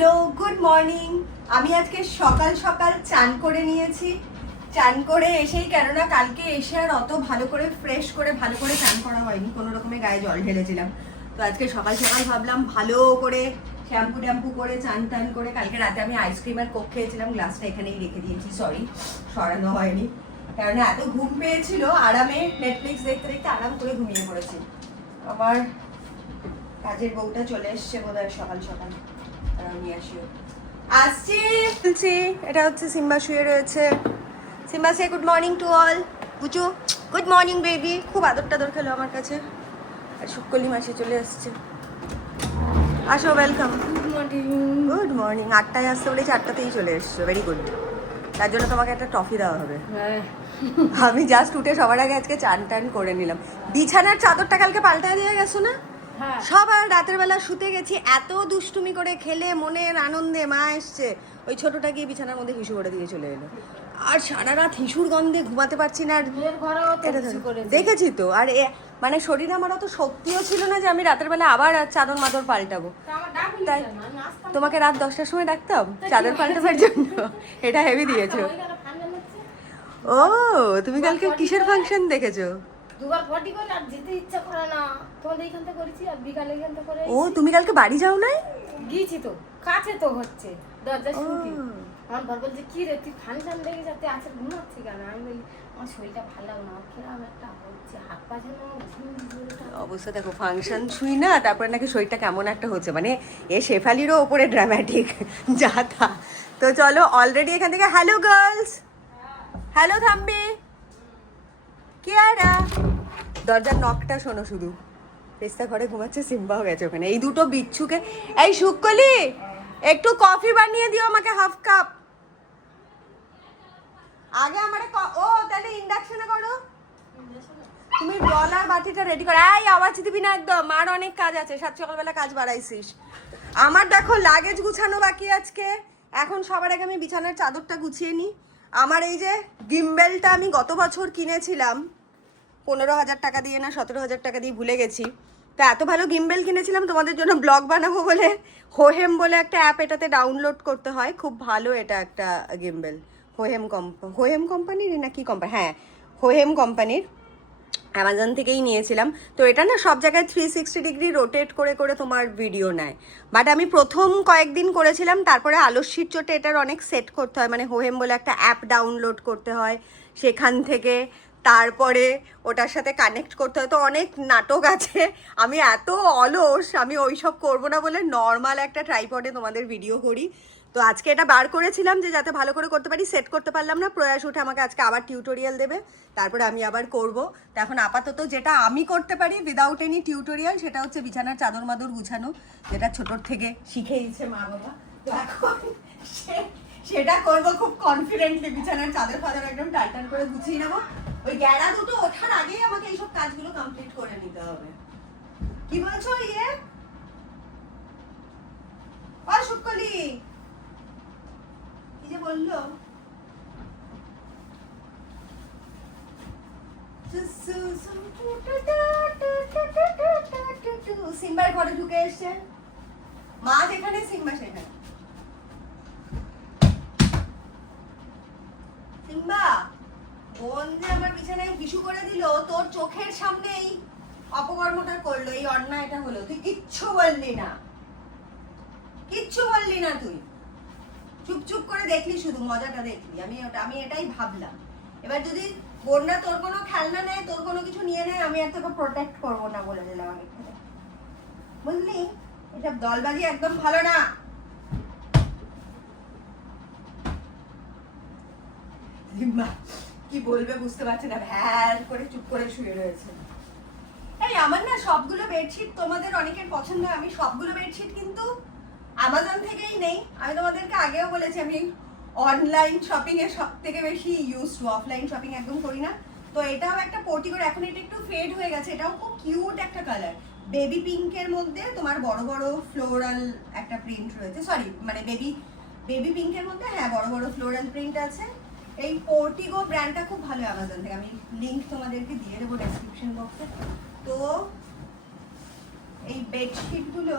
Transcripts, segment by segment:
Hello, good morning. আমি আজকে সকাল সকাল চান করে নিয়েছি। চান করে এসেই, কেননা কালকে এসে আর অত ভালো করে ফ্রেশ করে ভালো করে চান করা হয়নি, কোনো রকমের গায়ে জল ঢেলেছিলাম। তো আজকে সকাল সকাল ভাবলাম ভালো করে শ্যাম্পু ট্যাম্পু করে চান টান করে, কালকে রাতে আমি আইসক্রিম আর কোক খেয়েছিলাম, গ্লাসটা এখানেই রেখে দিয়েছি, সরি সরানো হয়নি, কারণ এত ঘুম পেয়েছিল। আরামে নেটফ্লিক্স দেখতে দেখতে আরাম করে ঘুমিয়ে পড়েছি। আমার কাজের বউটা চলে এসছে বোধহয় সকাল সকাল, নিয়ে আসিও। আসছি। এটা হচ্ছে সিম্বা শুয়ে রয়েছে। সিম্বা সে গুড মর্নিং টু অল। বুঝু গুড মর্নিং বেবি। খুব আদর টাদর খেলো আমার কাছে। আর শুক্কলি মাসি চলে এসছে। আসো, welcome. Good morning. Good morning. 8টায় আসতে বলেছি, 8টাতেই চলে এসছো, ভেরি গুড। তার জন্য তোমাকে একটা টফি দেওয়া হবে। আমি জাস্ট উঠে সবার আগে আজকে চান টান করে নিলাম। বিছানার চাদরটা কালকে পাল্টায় দিয়ে গেছো না? সবার রাতের বেলা শুতে গেছি, এত দুষ্টুমি করে খেলে মনের আনন্দে মা এসছে, ওই ছোটটা গিয়ে বিছানার মধ্যে হিসু করে দিয়ে চলে এলো। আর সারা রাত হিসুর গন্ধে ঘুমাতে পারছি না। দেখেছি তো। আর মানে শরীরে আমার অত শক্তিও ছিল না যে আমি রাতের বেলা আবার চাদর মাদর পাল্টাবো। তাই তোমাকে রাত 10টার সময় ডাকতাম চাদর পাল্টাবার জন্য। এটা হেভি দিয়েছো। ও, তুমি কালকে কিসের ফাংশন দেখেছো? দুবার পটি করে আর যেতে ইচ্ছা করে না, তোমাদের এইখান থেকে করেছি আর বিকালে এখান থেকে করে। ও, তুমি কালকে বাড়ি যাও নাই? গিয়েছি তো, কাছে তো হচ্ছে দরজা শুনছি। আমার বর বলছে কি রে তুই ফাংশন দেখে যাতে আছে ঘুমাচ্ছি কেন? আমি বলি আমার শরীরটা ভালো লাগে না, কিরকম একটা হচ্ছে, হাত পা যেন অবস্থা দেখো, ফাংশন ছুঁই না, তারপরে নাকি শরীরটা কেমন একটা হচ্ছে, মানে এ শেফালিরও ওপরে ড্রামাটিক যা তা। তো চলো, অলরেডি এখান থেকে হ্যালো গার্লস, হ্যালো থাম্বি, কি আর দরজার নকটা শোনো শুধু। পেস্তা ঘরে ঘুমাচ্ছে, সিম্বাও গেছে ওখানে। এই দুটো বিচ্ছুকে, এই শুক্কলি একটু কফি বানিয়ে দিও আমাকে, হাফ কাপ। আগে আমারে ও তাহলে ইন্ডাকশনে করো। তুমি জল আর বাটিটা রেডি করো। এই আওয়াজ দিবি না একদম, আর অনেক কাজ আছে, সাত সকালবেলা কাজ বাড়াইছিস। আমার দেখো লাগেজ গুছানো বাকি আজকে। এখন সবার আগে আমি বিছানার চাদরটা গুছিয়ে নিই। আমার এই যে গিম্বেলটা আমি গত বছর কিনেছিলাম 15,000 টাকা দিয়ে না 17,000 টাকা দিয়ে, ভুলে গেছি। তো এত ভালো গিম্বেল কিনেছিলাম তোমাদের জন্য ব্লগ বানাবো বলে। হোহেম বলে একটা অ্যাপ, এটাতে ডাউনলোড করতে হয়, খুব ভালো এটা একটা গিম্বেল। হোহেম কোম্পানির না কি কোম্পানি, হ্যাঁ হোহেম কোম্পানির, অ্যামাজন থেকেই নিয়েছিলাম। তো এটা না সব জায়গায় 360 ডিগ্রি রোটেট করে করে তোমার ভিডিও নেয়। বাট আমি প্রথম কয়েকদিন করেছিলাম, তারপরে আলস্যির চোটে এটার অনেক সেট করতে হয়, মানে হোহেম বলে একটা অ্যাপ ডাউনলোড করতে হয়, সেখান থেকে তারপরে ওটার সাথে কানেক্ট করতে হয়। তো অনেক নাটক আছে। আমি এত অলস, আমি ওইসব করবো না বলে নর্মাল একটা ট্রাইপডে তোমাদের ভিডিও করি। তো আজকে এটা বার করেছিলাম যে যাতে ভালো করে করতে পারি, সেট করতে পারলাম না। প্রয়াস উঠে আমাকে আজকে আবার টিউটোরিয়াল দেবে, তারপরে আমি আবার করব। তো এখন আপাতত যেটা আমি করতে পারি উইদাউট এনি টিউটোরিয়াল, সেটা হচ্ছে বিছানার চাদর মাদর গুছানো, যেটা ছোটোর থেকে শিখেইছে মা বাবা। তো এখন সেটা করবো খুব কনফিডেন্টলি। বিছানার চাদর ফাদর একদম টান করে গুছিয়ে নেবো। ওই গ্যাড়া দুটো ওঠার আগেই আমাকে এইসব কাজগুলো কমপ্লিট করে নিতে হবে। কি বলছো ইয়ে শুক্কলি? কি যে বললো? সিম্বার ঘরে ঢুকে এসছে, মা যেখানে সিম্বা সেখানে। সিম্বা, বোন যে আমার বিছানায় হিসু করে দিল, তোর চোখের সামনেই অপকর্মটা করলো, এই অন্যায়টা হলো, তুই কিচ্ছু বললি না, কিচ্ছু বললি না, তুই চুপ চুপ করে দেখলি, শুধু মজাটা দেখলি। আমি এটাই ভাবলাম, এবার যদি বোনরা তোর কোনো খেলনা নেয়, তোর কোনো কিছু নিয়ে নেয়, আমি আর তোকে প্রোটেক্ট করবো না, বলে দিলাম আগে থেকে, বুঝলি? এসব দলবাজি একদম ভালো না। কি বলবে বুঝতে পারছে না, ভ্যাল করে চুপ করে শুয়ে রয়েছে। এই আমার না সবগুলো বেডশিট তোমাদের অনেকের পছন্দ, আমি সবগুলো বেডশিট কিন্তু অ্যামাজন থেকেই নেই। আমি তোমাদেরকে আগেও বলেছি, আমি অনলাইন শপিং এ সব থেকে বেশি ইউজ টু, অফলাইন শপিং একদম করি না। তো এটাও একটা পটি করে, এখন এটা একটু ফেড হয়ে গেছে, এটাও খুব কিউট একটা কালার, বেবি পিঙ্কের মধ্যে তোমার বড় বড় ফ্লোরাল একটা প্রিন্ট রয়েছে, সরি মানে বেবি পিঙ্কের মধ্যে, হ্যাঁ বড় বড় ফ্লোরাল প্রিন্ট আছে। এই পোর্টিগো ব্র্যান্ডটা খুব ভালো অ্যামাজন থেকে, আমি লিংক তোমাদেরকে দিয়ে দেবো ডেসক্রিপশন বক্সে। তো এই বেডশিটগুলো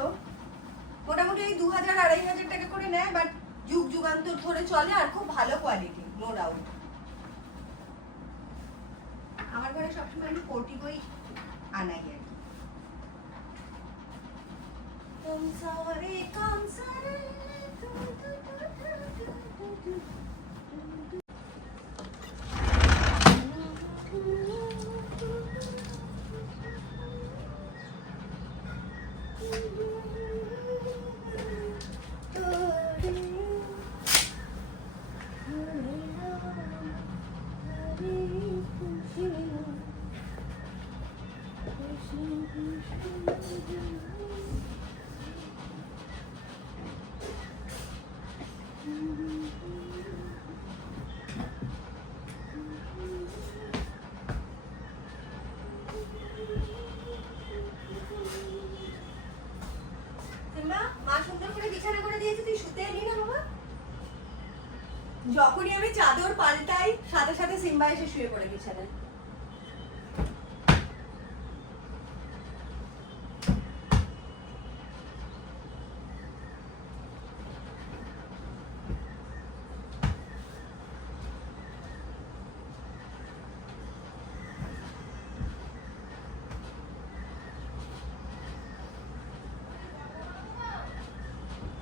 মোটামুটি এই 2,000-2,500 টাকা করে তো ধরে চলে আর খুব ভালো কোয়ালিটি, নো ডাউট। আমার ঘরে সবসময় আমি পোর্টিকোই আনাই আর কি। মা সুন্দর করে বিছানা করে দিয়েছে, তুই শুতে এলি না বাবা? যখনই আমি চাদর পাল্টাই সাথে সাথে সিম্বা এসে শুয়ে পড়ে বিছানায়।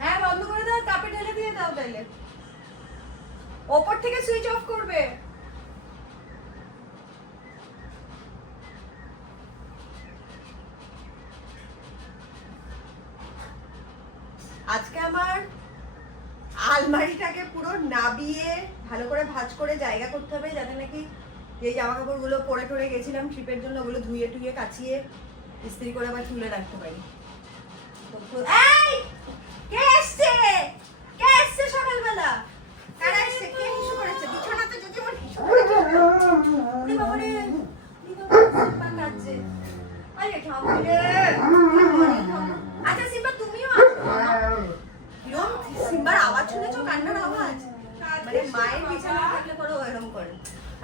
হ্যাঁ বন্ধ করে দাও, কাপে ঢেলে দিয়ে দাও তাইলে। ওপর থেকে সুইচ অফ করবে। আজকে আমার আলমারিটাকে পুরো নাবিয়ে ভালো করে ভাঁজ করে জায়গা করতে হবে, যাতে নাকি যে জামা কাপড়গুলো পরে টরে গেছিলাম ট্রিপের জন্য ওগুলো ধুয়ে টুয়ে কাচিয়ে ইস্ত্রি করে আবার তুলে রাখতে পারি। এই কে এসছে? কে এসছে সকালবেলা? কারা এসছে? কে হিসু করেছে? বিছানাতে যদি আমার হিসু করেছে। ওরে বাবা রে, সিম্বা কাঁদছে। আরে ঠাম্মু রে, আচ্ছা সিম্বা তুমিও আসো। কিরম সিম্বার আওয়াজ শুনেছো? কান্নার আওয়াজ। মানে মায়ের বিছানা থাকলে পরে এরকম করে।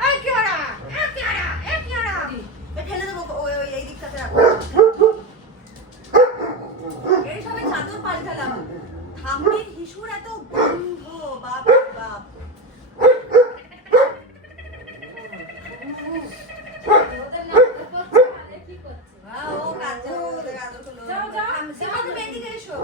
এই কি ওরা? এই কি ওরা? এই কি ওরা? ঠেলে দেবো ওই এই দিকটাতে রাখো। এই সবাই চাদর পাল্টালাম। ঠাম্মির হিসুর এত গন্ধ, বাপ বাপ। ও কাঁদছে, ওদের আদর করলো। সিম্বা তুমি এদিকে এসো।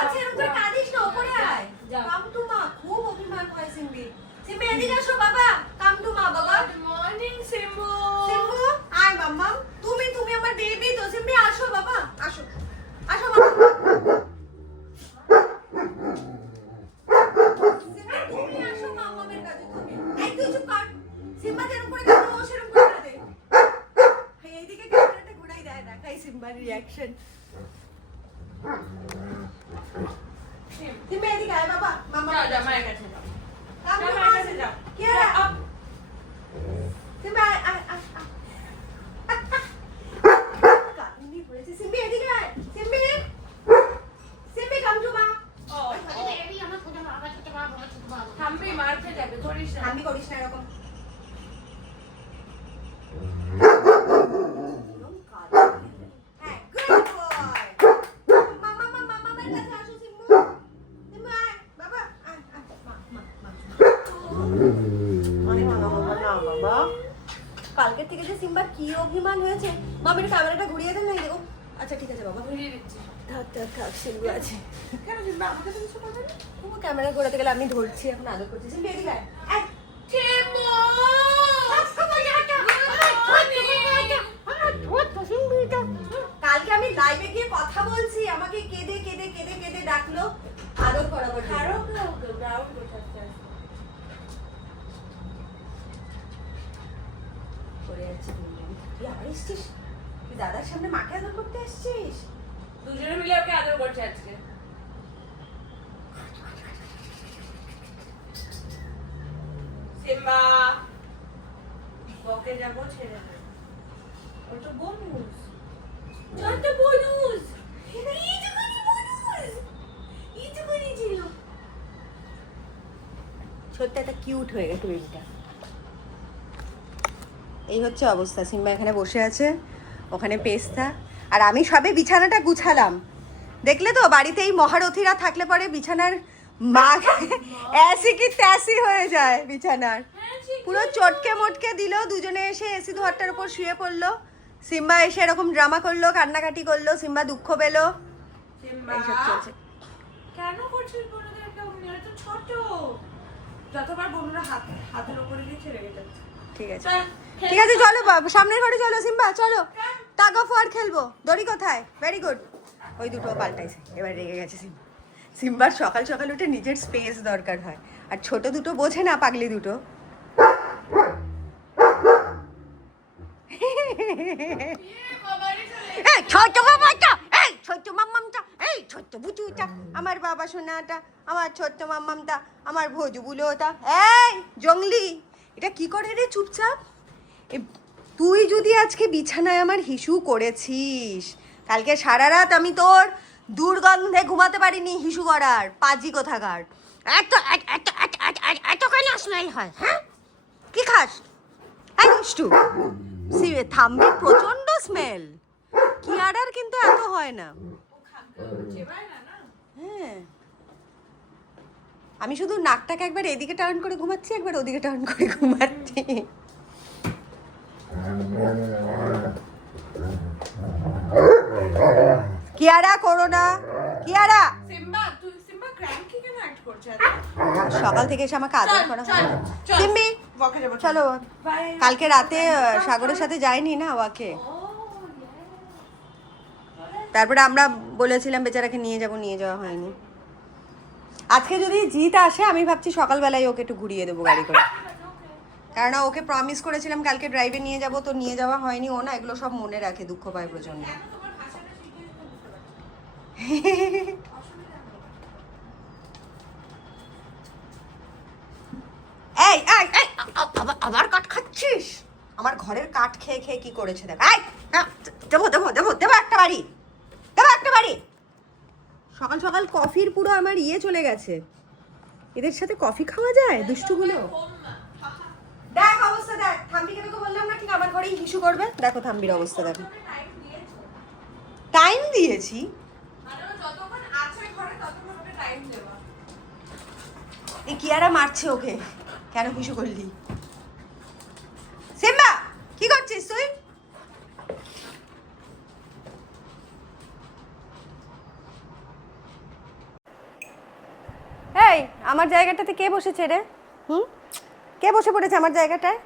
আচ্ছা এরকম করে কাঁদিস না, ওপরে আয়। কাম টু মা, খুব অভিমান হয় সিম্বি। সিম্বি এদিকে এসো বাবা, কাম টু মা বাবা। মর্নিং সিম্বু। সিম্বু আয় মাম্মা, তুমি আমার বেবি তো। সিম্বি আসো বাবা, আসো আসো বাবা। সিম্বি তুমি আসো মাম্মামের কাছে। তুমি এই তুই চুপ কর। সিম্বা যেরকম করে কাঁদে ও সেরকম করে কাঁদে। এইদিকে ক্যামেরাটা ঘুরাই দেয় না, খাই সিম্বার রিঅ্যাকশন। সিম্বা এদিকে আয় বাবা, মাম্মা যা মায়ের কাছে যাও। কাম টু মা যাও। কি রে? সিম্বা আয় আয় আয়। কান্নি পড়েছে। সিম্বি এদিকে আয়। সিম্বি সিম্বি কাম টু মা। ঠাম্মি মার খেয়ে যাবে, করিস না। আমি করিস না এরকম। হ্যাঁ, good boy. মামার কাছে আসো সিম্বু। সিম্বু আয়, বাবা, আয়, আয়, মা। অনেক বাবা। কালকে থেকে যে সিম্বার কি অভিমান হয়েছে। মামির ক্যামেরাটা ঘুরিয়ে দেন না। ও আচ্ছা ঠিক আছে বাবা, ঘুরিয়ে দিচ্ছি। থাক সিম্বু আছে। কেন সিম্বা আমাকে তো কিছু করবে না? ও ক্যামেরা ঘোরাতে গেলে আমি ধরছি, এখন আদর করছি। সিম্বু এদিকে আয়। আয়। কালকে আমি লাইভে গিয়ে কথা বলছি, আমাকে কেঁদে কেঁদে কেঁদে কেঁদে ডাকলো আদর করাবার জন্য। করে আছি তুই আবার এসছিস? তুই দাদার সামনে মাকে আদর করতে এসছিস? দুজনে মিলে ওকে আদর করছে আজকে। সিম্বা বকে যাবো, ছেড়ে দে। ওর তো বনুস। যত বনুস। এইটুকুনি ছিল। সত্যি একটা কিউট হয়ে গেছে বেবিটা। এই হচ্ছে অবস্থা। সিম্বা এখানে বসে আছে, ওখানে পেস্তা, আর আমি সবে বিছানাটা গুছালাম। দেখলে তো বাড়িতে এই মহারথীরা থাকলে পরে বিছানার মা এসি কি তেসি হয়ে যায় বিছানার, পুরো চটকে মটকে দিল। দুজনে এসে এসি ধোয়ারটার উপর শুয়ে পড়লো। সিম্বা এসে এরকম ড্রামা করলো, কান্নাকাটি করলো, সিম্বা দুঃখ পেলো, এইসব চলছে। কেন করছিস বনুদের একটা উনি তো ছোট, যতবার বনুরা হাতের উপরে দিয়ে ছেড়ে যাচ্ছে। ঠিক আছে ঠিক আছে, চলো সামনের ঘরে চলো সিম্বা, চলো টাগ অফ ওয়ার খেলবো। দড়ি কোথায়? Very good. ওই দুটো পাল্টাইছে, এবার রেগে গেছে সিম্বা। সিম্বার সকাল সকাল উঠে নিজের স্পেস দরকার হয়, আর ছোট দুটো বোঝে না, পাগলি দুটো। এই ছোট বাবাটা, এই ছোট মাম্মামটা, এই ছোট্ট বুচুটা, আমার বাবা সোনাটা, আমার ছোট্ট মাম্মামটা, আমার ভোজু বুলোটা। এই জঙ্গলি, এটা কি করে রে চুপচাপ? তুই যদি আজকে বিছানায় আমার হিসু করেছিস, কালকে সারা রাত আমি তোর দুর্গন্ধে ঘুমাতে পারিনি হিসু করার, পাজি কোথাকার। এত এত কেন স্মেল হয়? হ্যাঁ, কি খাস? এই দুষ্টু, থাম্বির প্রচন্ড স্মেল। কিয়ারার কিন্তু এত হয় না। হ্যাঁ, আমি শুধু নাকটাকে একবার এদিকে টার্ন করে ঘুমাচ্ছি, একবার ওদিকে টার্ন করে ঘুমাচ্ছি। কিয়ারা করো না, কিয়ারা। সিম্বা ক্র্যাঙ্কি কেন অ্যাক্ট করছে? সকাল থেকে এসে আমাকে আদর করা হয়। চল সিম্বি ওয়াকে যাব, চলো। কালকে রাতে সাগরের সাথে যাইনি না ওয়াকে, তারপরে আমরা বলেছিলাম বেচারাকে নিয়ে যাব, নিয়ে যাওয়া হয়নি। আজকে যদি জিত আসে আমি ভাবছি সকালবেলায় ওকে একটু ঘুরিয়ে দেবো গাড়ি করে, কারণ ওকে প্রমিস করেছিলাম কালকে ড্রাইভে নিয়ে যাব, তো নিয়ে যাওয়া হয়নি। ও না এগুলো সব মনে রাখে, দুঃখ পায় প্রচন্ড। এই এই এই আবার কাঠ খাচ্ছিস? আমার ঘরের কাঠ খেয়ে খেয়ে কি করেছে দেখ। এই দেবো দেবো দেবো দেবো একটা বাড়ি, দেবো একটা বাড়ি। সকাল সকাল কফির পুরো আমার ইয়ে চলে গেছে। এদের সাথে কফি খাওয়া যায় দুষ্টুগুলো? দেখ অবস্থা দেখ, থাম্বিকে তোকে বললাম না ঠিক আমার ঘরেই হিসু করবে। দেখো থাম্বির অবস্থা দেখো। টাইম দিয়েছি, এই কিয়ারা মারছে ওকে, কেন হিসু করলি? সিম্বা কি করছিস তুই? এই আমার জায়গাটাতে কে বসেছে রে? কে বসে পড়েছে আমার জায়গাটায়?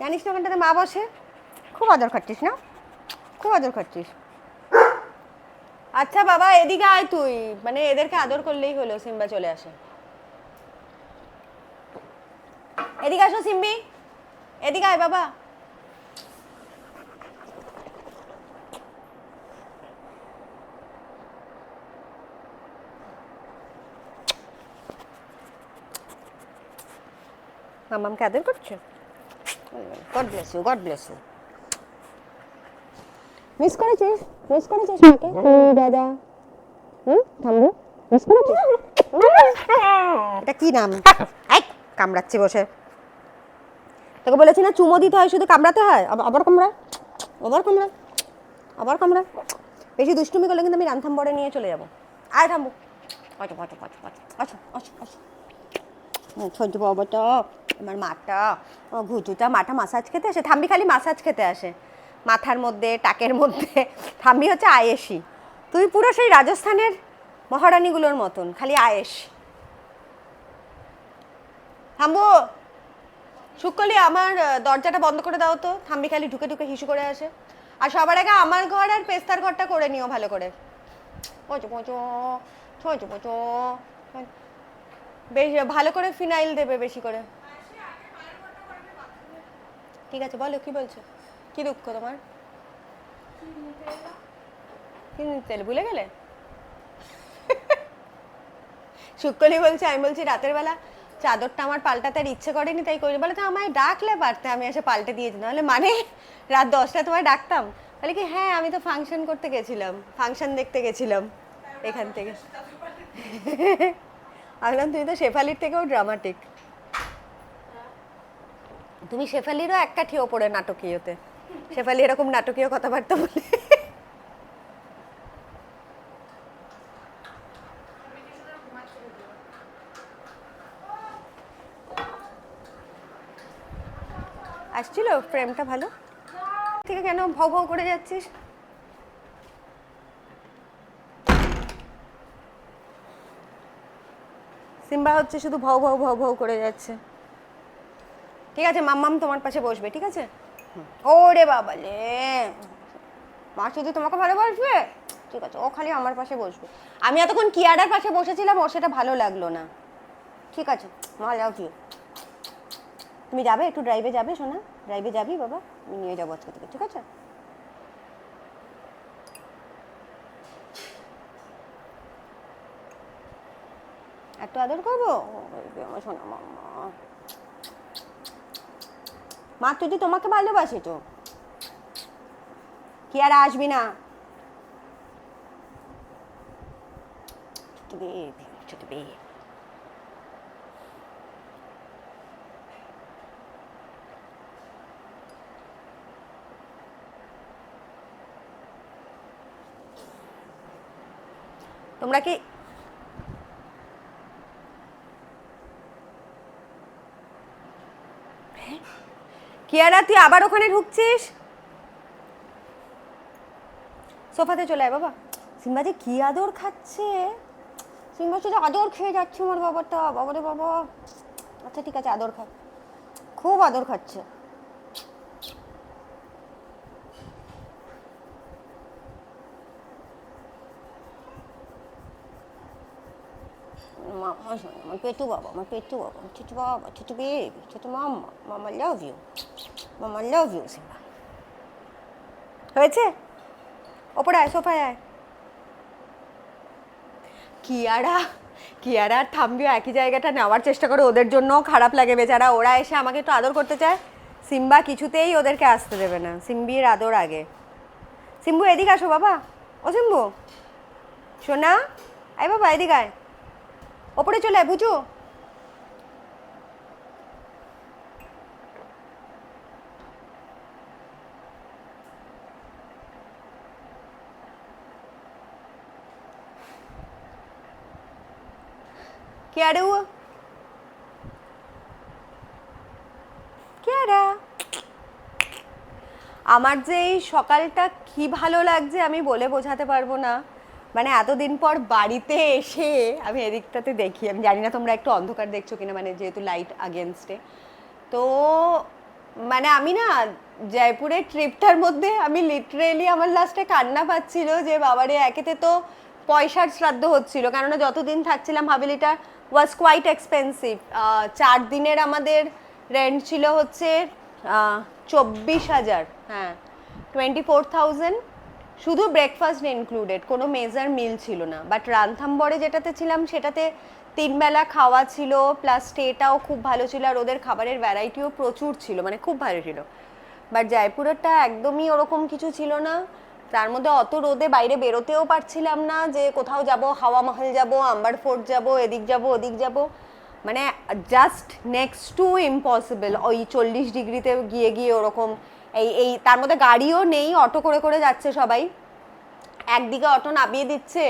জানিস না ওখানটাতে মা বসে? খুব আদর খাচ্ছিস না? খুব আদর খাচ্ছিস। আচ্ছা বাবা এদিকে আয় তুই, মানে এদেরকে আদর করলেই হলো, সিম্বা চলে আসে। এদিকে আসো সিম্বি, এদিকে আয় বাবা। মামামকে আদর করছো? God bless you, God bless you. Miss করেছিস? মিস করেছিস মাকে? দাদা থাম্বু মিস করেছিস? এটা কি নাম? এই কামড়াচ্ছে বসে। তোকে বলেছি না চুমো দিতে হয়, শুধু কামড়াতে হয়? আবার কামড়া, আবার কামড়া, আবার কামড়া। বেশি দুষ্টুমি করলে কিন্তু আমি রান্থাম বড়ে নিয়ে চলে যাবো। আয় থাম্বু, আচ্ছা আচ্ছা আচ্ছা আচ্ছা আচ্ছা আচ্ছা। ছোট বাবাটা, আমার মাটা, ভুতুটা মাথা মাসাজ খেতে আসে। থাম্বি খালি মাসাজ খেতে আসে, মাথার মধ্যে, টাকের মধ্যে। থাম্বি হচ্ছে আয়েসি। তুই পুরো সেই রাজস্থানের মহারানীগুলোর মতন, খালি আয়েস। থাম্বু, শুকলি আমার দরজাটা বন্ধ করে দাও তো। থাম্বি খালি ঢুকে ঢুকে হিসু করে আসে। আর সবার আগে আমার ঘর আর পেস্তার ঘরটা করে নিও ভালো করে। পচো পচো ছোচো পচো, বেশ ভালো করে ফিনাইল দেবে বেশি করে। ঠিক আছে বলো, কি বলছো? কি দুঃখ তোমার? কি নিতে এলে? ভুলে গেলে? শুক্কলি বলছে, আমি বলছি রাতের বেলা চাদরটা আমার পাল্টাতে আর ইচ্ছে করেনি, তাই করি। বলে তো আমায় ডাকলে পারতে, আমি এসে পাল্টে দিয়েছি। নাহলে মানে রাত 10টায় তোমায় ডাকতাম? বলে কি হ্যাঁ আমি তো ফাংশন করতে গেছিলাম, ফাংশন দেখতে গেছিলাম এখান থেকে। বললাম তুমি তো শেফালির থেকেও ড্রামাটিক। তুমি শেফালিরও এক কাঠি ওপরে নাটকীয়তে। শেফালি এরকম নাটকীয় কথাবার্তা বলে। আসছিল ফ্রেমটা ভালো থেকে কেন ভৌ ভৌ করে যাচ্ছিস? সিম্বা হচ্ছে শুধু ভৌ ভৌ ভৌ ভৌ করে যাচ্ছে। ঠিক আছে, মাম্মাম তোমার পাশে বসবে, ঠিক আছে? ওরে বাবালে, মা শুধু তোমাকে ভালোবাসবে? ঠিক আছে, ও খালি আমার পাশে বসবে। আমি এতক্ষণ কিয়ারার পাশে বসেছিলাম, ওর সেটা ভালো লাগলো না। ঠিক আছে, মা লাভ ইউ। তুমি যাবে একটু ড্রাইভে যাবে সোনা? ড্রাইভে যাবি বাবা? আমি নিয়ে যাবো আজকে থেকে, ঠিক আছে? একটু আদর করবো? আমার সোনা মাম্মা, মা তুই তো তোমাকে ভালোবাসি তো। কি আর আসবি না? তোমরা কি কিয়ারা তুই আবার ওখানে ঢুকছিস? সোফাতে চলে আয় বাবা। সিম্বা যে কি আদর খাচ্ছে, সিম্বা শুধু আদর খেয়ে যাচ্ছে আমার বাবাটা, বাবারে বাবা। আচ্ছা ঠিক আছে, আদর খা, খুব আদর খাচ্ছে। আমার পেটু বাবা, আমার পেটু বাবা, ছোট বাবা, ছোট বেবি, ছোট মাম্মা, মামা লাভ ইউ, মামা লাভ ইউ। সিম্বা হয়েছে? ওপরে আয়, সোফায় আয়। কিয়ারা আর থাম্বিও একই জায়গাটা নেওয়ার চেষ্টা করে, ওদের জন্যও খারাপ লাগে বেচারা। ওরা এসে আমাকে একটু আদর করতে চায়, সিম্বা কিছুতেই ওদেরকে আসতে দেবে না। সিম্বির আদর আগে। সিম্বু এদিকে আসো বাবা। ও সিম্বু সোনা, আয় বাবা এদিকে আয়, ওপরে চলে আয় বুঝু। কিয়ারা কিয়ারা, আমার যে এই সকালটা কি ভালো লাগছে আমি বলে বোঝাতে পারবো না। মানে এতদিন পর বাড়িতে এসে আমি এদিকটাতে দেখি, আমি জানি না তোমরা একটু অন্ধকার দেখছো কিনা, মানে যেহেতু লাইট আগেনস্টে। তো মানে আমি না জয়পুরের ট্রিপটার মধ্যে আমি লিটারেলি আমার লাস্টে কান্না পাচ্ছিল যে বাবারে, একেতে তো পয়সার শ্রাদ্ধ হচ্ছিল, কেননা যতদিন থাকছিলাম হাভেলিটা ওয়াজ কোয়াইট এক্সপেন্সিভ। 4 দিনের আমাদের রেন্ট ছিল হচ্ছে 24,000, হ্যাঁ 24,000, শুধু ব্রেকফাস্ট ইনক্লুডেড, কোনো মেজার মিল ছিল না। বাট রানথাম্বরে যেটাতে ছিলাম সেটাতে 3 বেলা খাওয়া ছিল, প্লাস স্টেটাও খুব ভালো ছিল, আর ওদের খাবারের ভ্যারাইটিও প্রচুর ছিল, মানে খুব ভালো ছিল। বাট জয়পুরেরটা একদমই ওরকম কিছু ছিল না। তার মধ্যে অত রোদে বাইরে বেরোতেও পারছিলাম না, যে কোথাও যাব, হাওয়া মহল যাব, আম্বার ফোর্ট যাব, এদিক যাব ওদিক যাব, মানে জাস্ট নেক্সট টু ইম্পসিবল। ওই 40 ডিগ্রিতে গিয়ে গিয়ে ওরকম এই তার মধ্যে গাড়িও নেই, অটো করে করে যাচ্ছে সবাই, একদিকে অটো নামিয়ে দিচ্ছে।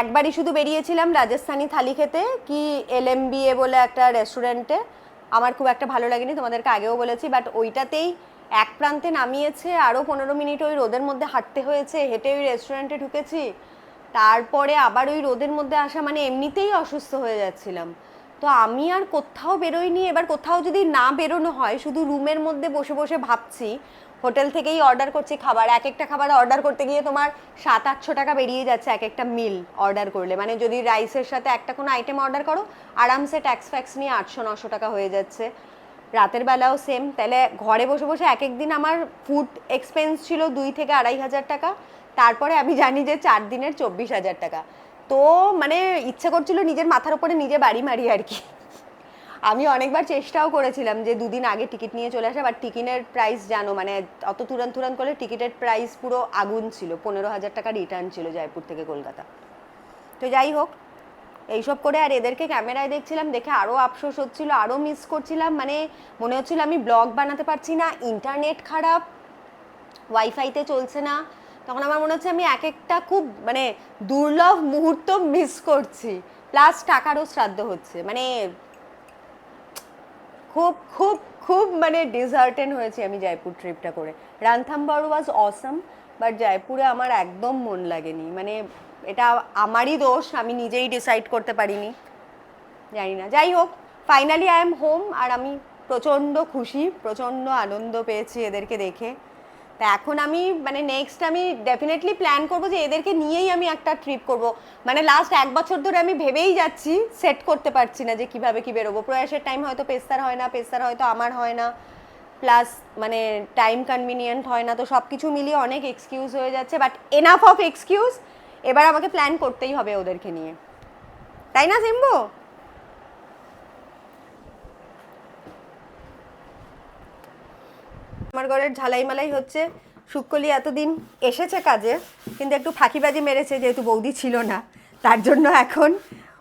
একবারই শুধু বেরিয়েছিলাম রাজস্থানি থালি খেতে, কি LMBA বলে একটা রেস্টুরেন্টে, আমার খুব একটা ভালো লাগেনি, তোমাদেরকে আগেও বলেছি। বাট ওইটাতেই এক প্রান্তে নামিয়েছে, আরও 15 মিনিট ওই রোদের মধ্যে হাঁটতে হয়েছে, হেঁটে ওই রেস্টুরেন্টে ঢুকেছি, তারপরে আবার ওই রোদের মধ্যে আসা, মানে এমনিতেই অসুস্থ হয়ে যাচ্ছিলাম। তো আমি আর কোথাও বেরোইনি। এবার কোথাও যদি না বেরোনো হয়, শুধু রুমের মধ্যে বসে বসে ভাবছি, হোটেল থেকেই অর্ডার করছি খাবার, এক একটা খাবার অর্ডার করতে গিয়ে তোমার 700-800 টাকা বেরিয়ে যাচ্ছে এক একটা মিল অর্ডার করলে। মানে যদি রাইসের সাথে একটা কোনো আইটেম অর্ডার করো, আরামসে ট্যাক্স ফ্যাক্স নিয়ে 800-900 টাকা হয়ে যাচ্ছে। রাতের বেলাও সেম। তাহলে ঘরে বসে বসে এক একদিন আমার ফুড এক্সপেন্স ছিল 2,000-2,500 টাকা, তারপরে আমি জানি যে 4 দিনের 24,000 টাকা। তো মানে ইচ্ছে করছিল নিজের মাথার উপরে নিজে বাড়ি মারি আর কি। আমি অনেকবার চেষ্টাও করেছিলাম যে 2 দিন আগে টিকিট নিয়ে চলে আসা, বাট টিকিটের প্রাইস জানো, মানে অত তুরান্ত করলে টিকিটের প্রাইস পুরো আগুন ছিল, 15,000 টাকা রিটার্ন ছিল জয়পুর থেকে কলকাতা। তো যাই হোক, এইসব করে আর এদেরকে ক্যামেরায় দেখছিলাম, দেখে আরও আফসোস হচ্ছিল, আরও মিস করছিলাম। মানে মনে হচ্ছিল আমি ব্লগ বানাতে পারছি না, ইন্টারনেট খারাপ, ওয়াইফাইতে চলছে না। তখন আমার মনে হচ্ছে আমি এক একটা খুব মানে দুর্লভ মুহূর্ত মিস করছি, প্লাস টাকারও শ্রাদ্ধ হচ্ছে, মানে খুব খুব খুব মানে ডিসার্টেন হয়েছি আমি জয়পুর ট্রিপটা করে। রানথাম্বর ওয়াজ অসম, বাট জয়পুরে আমার একদম মন লাগেনি। মানে এটা আমারই দোষ, আমি নিজেই ডিসাইড করতে পারিনি, জানি না। যাই হোক, ফাইনালি আই এম হোম, আর আমি প্রচণ্ড খুশি, প্রচণ্ড আনন্দ পেয়েছি এদেরকে দেখে। তা এখন আমি মানে নেক্সট আমি ডেফিনেটলি প্ল্যান করবো যে এদেরকে নিয়েই আমি একটা ট্রিপ করব। মানে লাস্ট 1 বছর ধরে আমি ভেবেই যাচ্ছি, সেট করতে পারছি না যে কিভাবে কি বেরোবো। প্রয়াসের টাইম হয়তো পেস্তার হয় না, পেস্তার হয়তো আমার হয় না, প্লাস মানে টাইম কনভিনিয়েন্ট হয় না, তো সব কিছু মিলিয়ে অনেক এক্সকিউজ হয়ে যাচ্ছে। বাট এনাফ অফ এক্সকিউজ, এবার আমাকে প্ল্যান করতেই হবে ওদেরকে নিয়ে, তাই না সিম্বু? আমার ঘরের ঝালাই মালাই হচ্ছে। শুক্কলি এতদিন এসেছে কাজে, কিন্তু একটু ফাঁকিবাজি মেরেছে, যেহেতু বৌদি ছিল না, তার জন্য এখন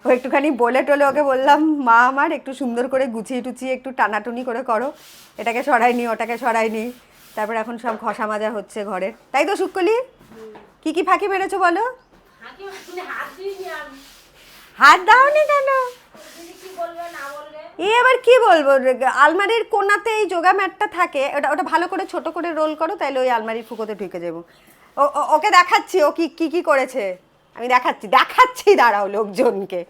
ও একটুখানি বলে টলে ওকে বললাম, মা আমার একটু সুন্দর করে গুছিয়ে টুচিয়ে একটু টানাটুনি করে করো, এটাকে সরাইনি ওটাকে সরাইনি। তারপরে এখন সব ঘষা মাজা হচ্ছে ঘরের, তাই তো শুক্কলি? কি কি ফাঁকি মেরেছো বলো? হাত দাওনি কেন? এ আবার কি বলবো, আলমারির কোনাতে এই যোগা ম্যাটটা থাকে, ওটা ওটা ভালো করে ছোট করে রোল করো, তাইলে ওই আলমারির ফুকোতে ঢুকে যাবো। ওকে দেখাচ্ছি ও কি কি কি করেছে, আমি দেখাচ্ছি দাঁড়াও লোকজনকে।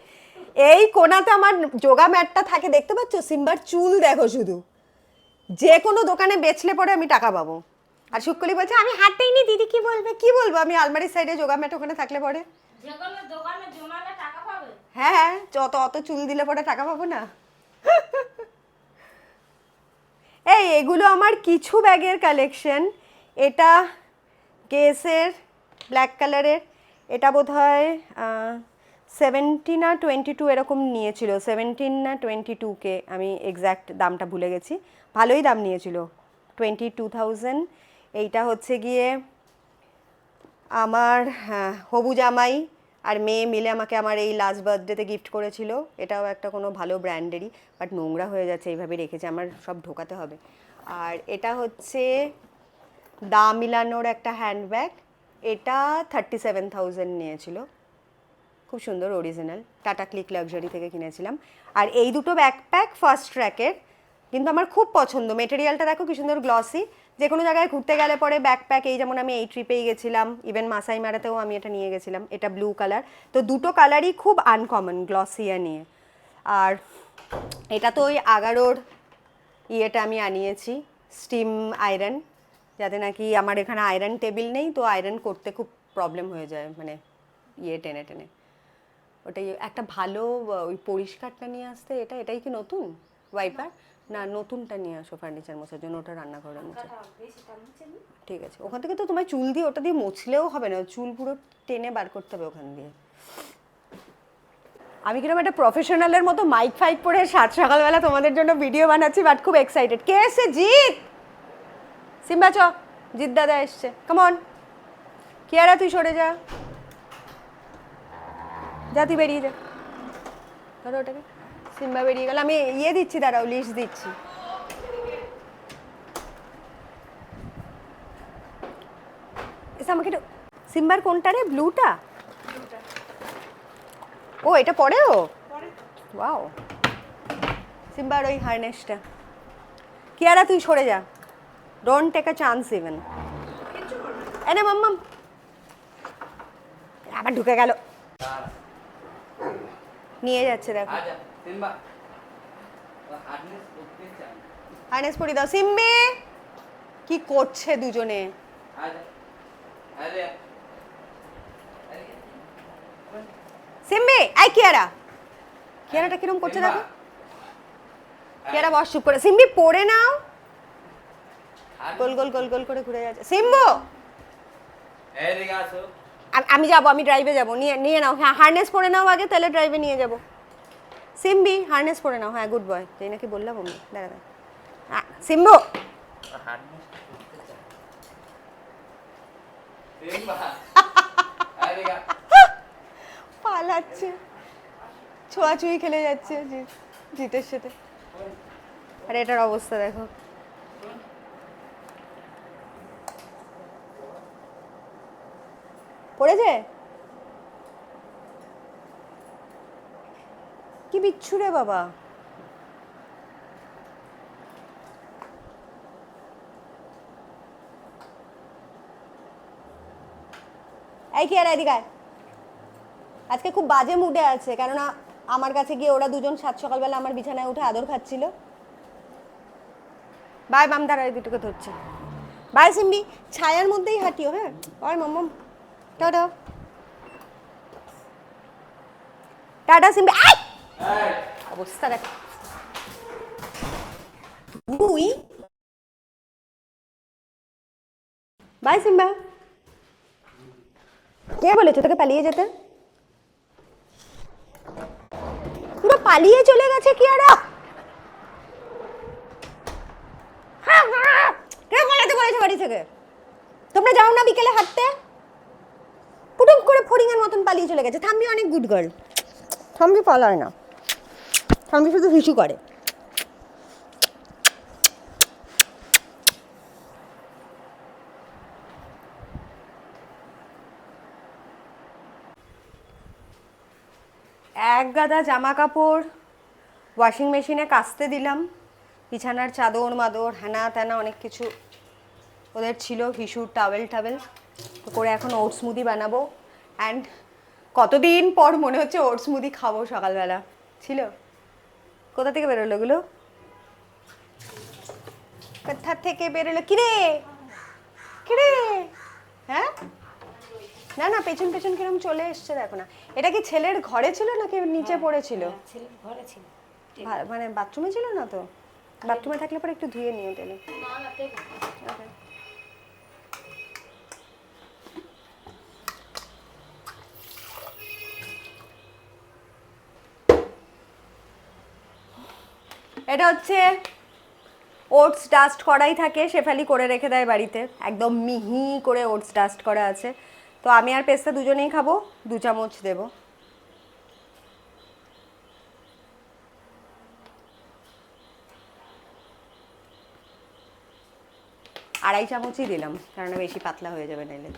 এই কোনাতে আমার যোগা ম্যাটটা থাকে, দেখতে পাচ্ছ? সিম্বার চুল দেখো শুধু, যে কোনো দোকানে বেচলে পরে আমি টাকা পাবো। আর শুক্কলি বলছে আমি হাঁটতেইনি, দিদি কি বলবে? কি বলবো আমি আলমারির সাইডে যোগা ম্যাট ওখানে থাকলে পরে? হ্যাঁ, অত চুল দিলে পরে টাকা পাবো না? এই এগুলো আমার কিছু ব্যাগের কালেকশন। এটা কেসের ব্ল্যাক কালারের, এটা বোধহয় 70 না 22 এরকম নিয়েছিল, 17 না 22K, আমি এক্স্যাক্ট দামটা ভুলে গেছি। ভালোই দাম নিয়েছিল, 22,000। এইটা হচ্ছে গিয়ে আমার হবু জামাই আর মেয়ে মিলে আমাকে আমার এই লাস্ট বার্থডেতে গিফট করেছিল। এটাও একটা কোনো ভালো ব্র্যান্ডেরই, বাট নোংরা হয়ে যাচ্ছে, এইভাবে রেখেছে, আমার সব ঢোকাতে হবে। আর এটা হচ্ছে দা মিলানোর একটা হ্যান্ডব্যাগ, এটা 37,000 নিয়েছিল, খুব সুন্দর, অরিজিনাল, টাটা ক্লিক লাক্সারি থেকে কিনেছিলাম। আর এই দুটো ব্যাকপ্যাক ফার্স্ট ট্র্যাকের, কিন্তু আমার খুব পছন্দ, মেটেরিয়ালটা দেখো কি সুন্দর গ্লসি। যে কোনো জায়গায় ঘুরতে গেলে পরে ব্যাকপ্যাক, এই যেমন আমি এই ট্রিপেই গেছিলাম, ইভেন মাসাই মারাতেও আমি এটা নিয়ে গেছিলাম, এটা ব্লু কালার, তো দুটো কালারই খুব আনকমন, গ্লসিয়া নিয়ে। আর এটা তো ওই 11 ইয়েটা আমি আনিয়েছি, স্টিম আয়রন, যাতে নাকি আমার এখানে আয়রন টেবিল নেই, তো আয়রন করতে খুব প্রবলেম হয়ে যায়, মানে ইয়ে টেনে টেনে। ওটাই একটা ভালো ওই পরিষ্কারটা নিয়ে আসতে, এটাই কি নতুন ওয়াইপার? না, নতুনটা নিয়ে আসো ফার্নিচার মোছার জন্য, ওটা রান্নাঘরে মুছে। ঠিক আছে, ওখান থেকে তো তোমার চুল দিয়ে ওটা দিয়ে মুছলেও হবে না, চুল পুরো টেনে বার করতে হবে ওখান দিয়ে। আমি কিরকম একটা প্রফেশনালের মতো মাইক ফাইক পরে সকালবেলা তোমাদের জন্য ভিডিও বানাচ্ছি, বাট খুব এক্সাইটেড। কে এসছে? জিৎ, সিম্বা চ, জিৎ দাদা এসছে, কেমন? কিয়ারা তুই সরে যা, যা তুই বেরিয়ে যা, ধরো ওটাকে। সিম্বা বেরিয়ে গেল, আমি ইয়ে দিচ্ছি, দাঁড়াও, লিস্ট দিচ্ছি। এসে আমাকে একটু, সিম্বার কোনটা রে? ব্লুটা? ও এটা পরেও, ওয়াও। সিম্বার ওই হারনেসটা। কিয়ারা তুই সরে যা, don't take a chance even. এনে মাম্মাম, আবার ঢুকে গেল, নিয়ে যাচ্ছে দেখো। হারনেস পরিয়ে দাও। সিম্বে কি করছে দুজনে? সিম্বে, আই কিয়ারা, কিয়ারাটা কিরম করছে দেখো। কিয়ারা বস চুপ করে, সিম্বি পড়ে নাও, গোল গোল গোল গোল করে ঘুরে যাচ্ছে। সিম্বু আমি যাবো, আমি ড্রাইভে যাবো, নিয়ে নাও। হ্যাঁ, হারনেস পরে নাও আগে, তাহলে ড্রাইভে নিয়ে যাবো। সিম্বি হারনেস পরে নাও, হ্যাঁ গুড বয়, তাই নাকি বললাম আমি, দাঁড়া। সিম্বু পালাচ্ছে, ছোঁয়াছুঁই খেলে যাচ্ছে জিতের সাথে। আর এটার অবস্থা দেখো, পড়েছে কি বিচ্ছু রে বাবা। এই কি আর এদিকে আয়। আজকে খুব বাজে মুডে আছে, কেননা আমার কাছে গিয়ে ওরা দুজন সাত সকালবেলা আমার বিছানায় উঠে আদর খাচ্ছিল। বাই মাম, দাঁড়া এই দুটোকে ধরছে। বাই সিম্বি, ছায়ার মধ্যেই হাঁটিও। হ্যাঁ ওই মাম, টাটা টাটা সিম্বি। অবস্থা দেখ তুই। By Simba. কে বলেছে তোকে পালিয়ে যেতে? পুরো পালিয়ে চলে গেছে কি আর? কে পালাতে বলেছে বাড়ি থেকে? তোমরা যাও না বিকেলে হাঁটতে? পুটুম করে ফড়িংয়ের মতন পালিয়ে চলে গেছে। থাম্বি অনেক গুড গার্ল। থাম্বি পালায় না, থাম্বি শুধু হিসু করে। এক গাদা জামা কাপড় ওয়াশিং মেশিনে কাচতে দিলাম। বিছানার চাদর মাদর হ্যানা ত্যানা অনেক কিছু ওদের ছিল, হিসুর টাওয়েল টাওয়েল তো করে এখন ওটস স্মুদি বানাবো। অ্যান্ড কতদিন পর মনে হচ্ছে ওটস স্মুদি খাবো সকালবেলা। ছিল কোথা থেকে বেরোলো ওগুলো? কোথা থেকে বেরোলো? কিরে কিরে? হ্যাঁ না না, পেছন পেছন কিরম চলে এসছে দেখো না। এটা কি ছেলের ঘরে ছিল নাকি নিচে পড়েছিল? ছেলের ঘরে ছিল, মানে বাথরুমে ছিল না তো? বাথরুমে থাকলে পরে একটু ধুয়ে নিও তেলে। এটা হচ্ছে ওটস ডাস্ট করাই থাকে, শেফালি করে রেখে দেয় বাড়িতে, একদম মিহি করে ওটস ডাস্ট করা আছে। তো আমি আর পেস্তা দুজনেই খাবো, 2 চামচ দেবো। আড়াই চামচই দিলাম, কারণ বেশি পাতলা হয়ে যাবে নাইলে।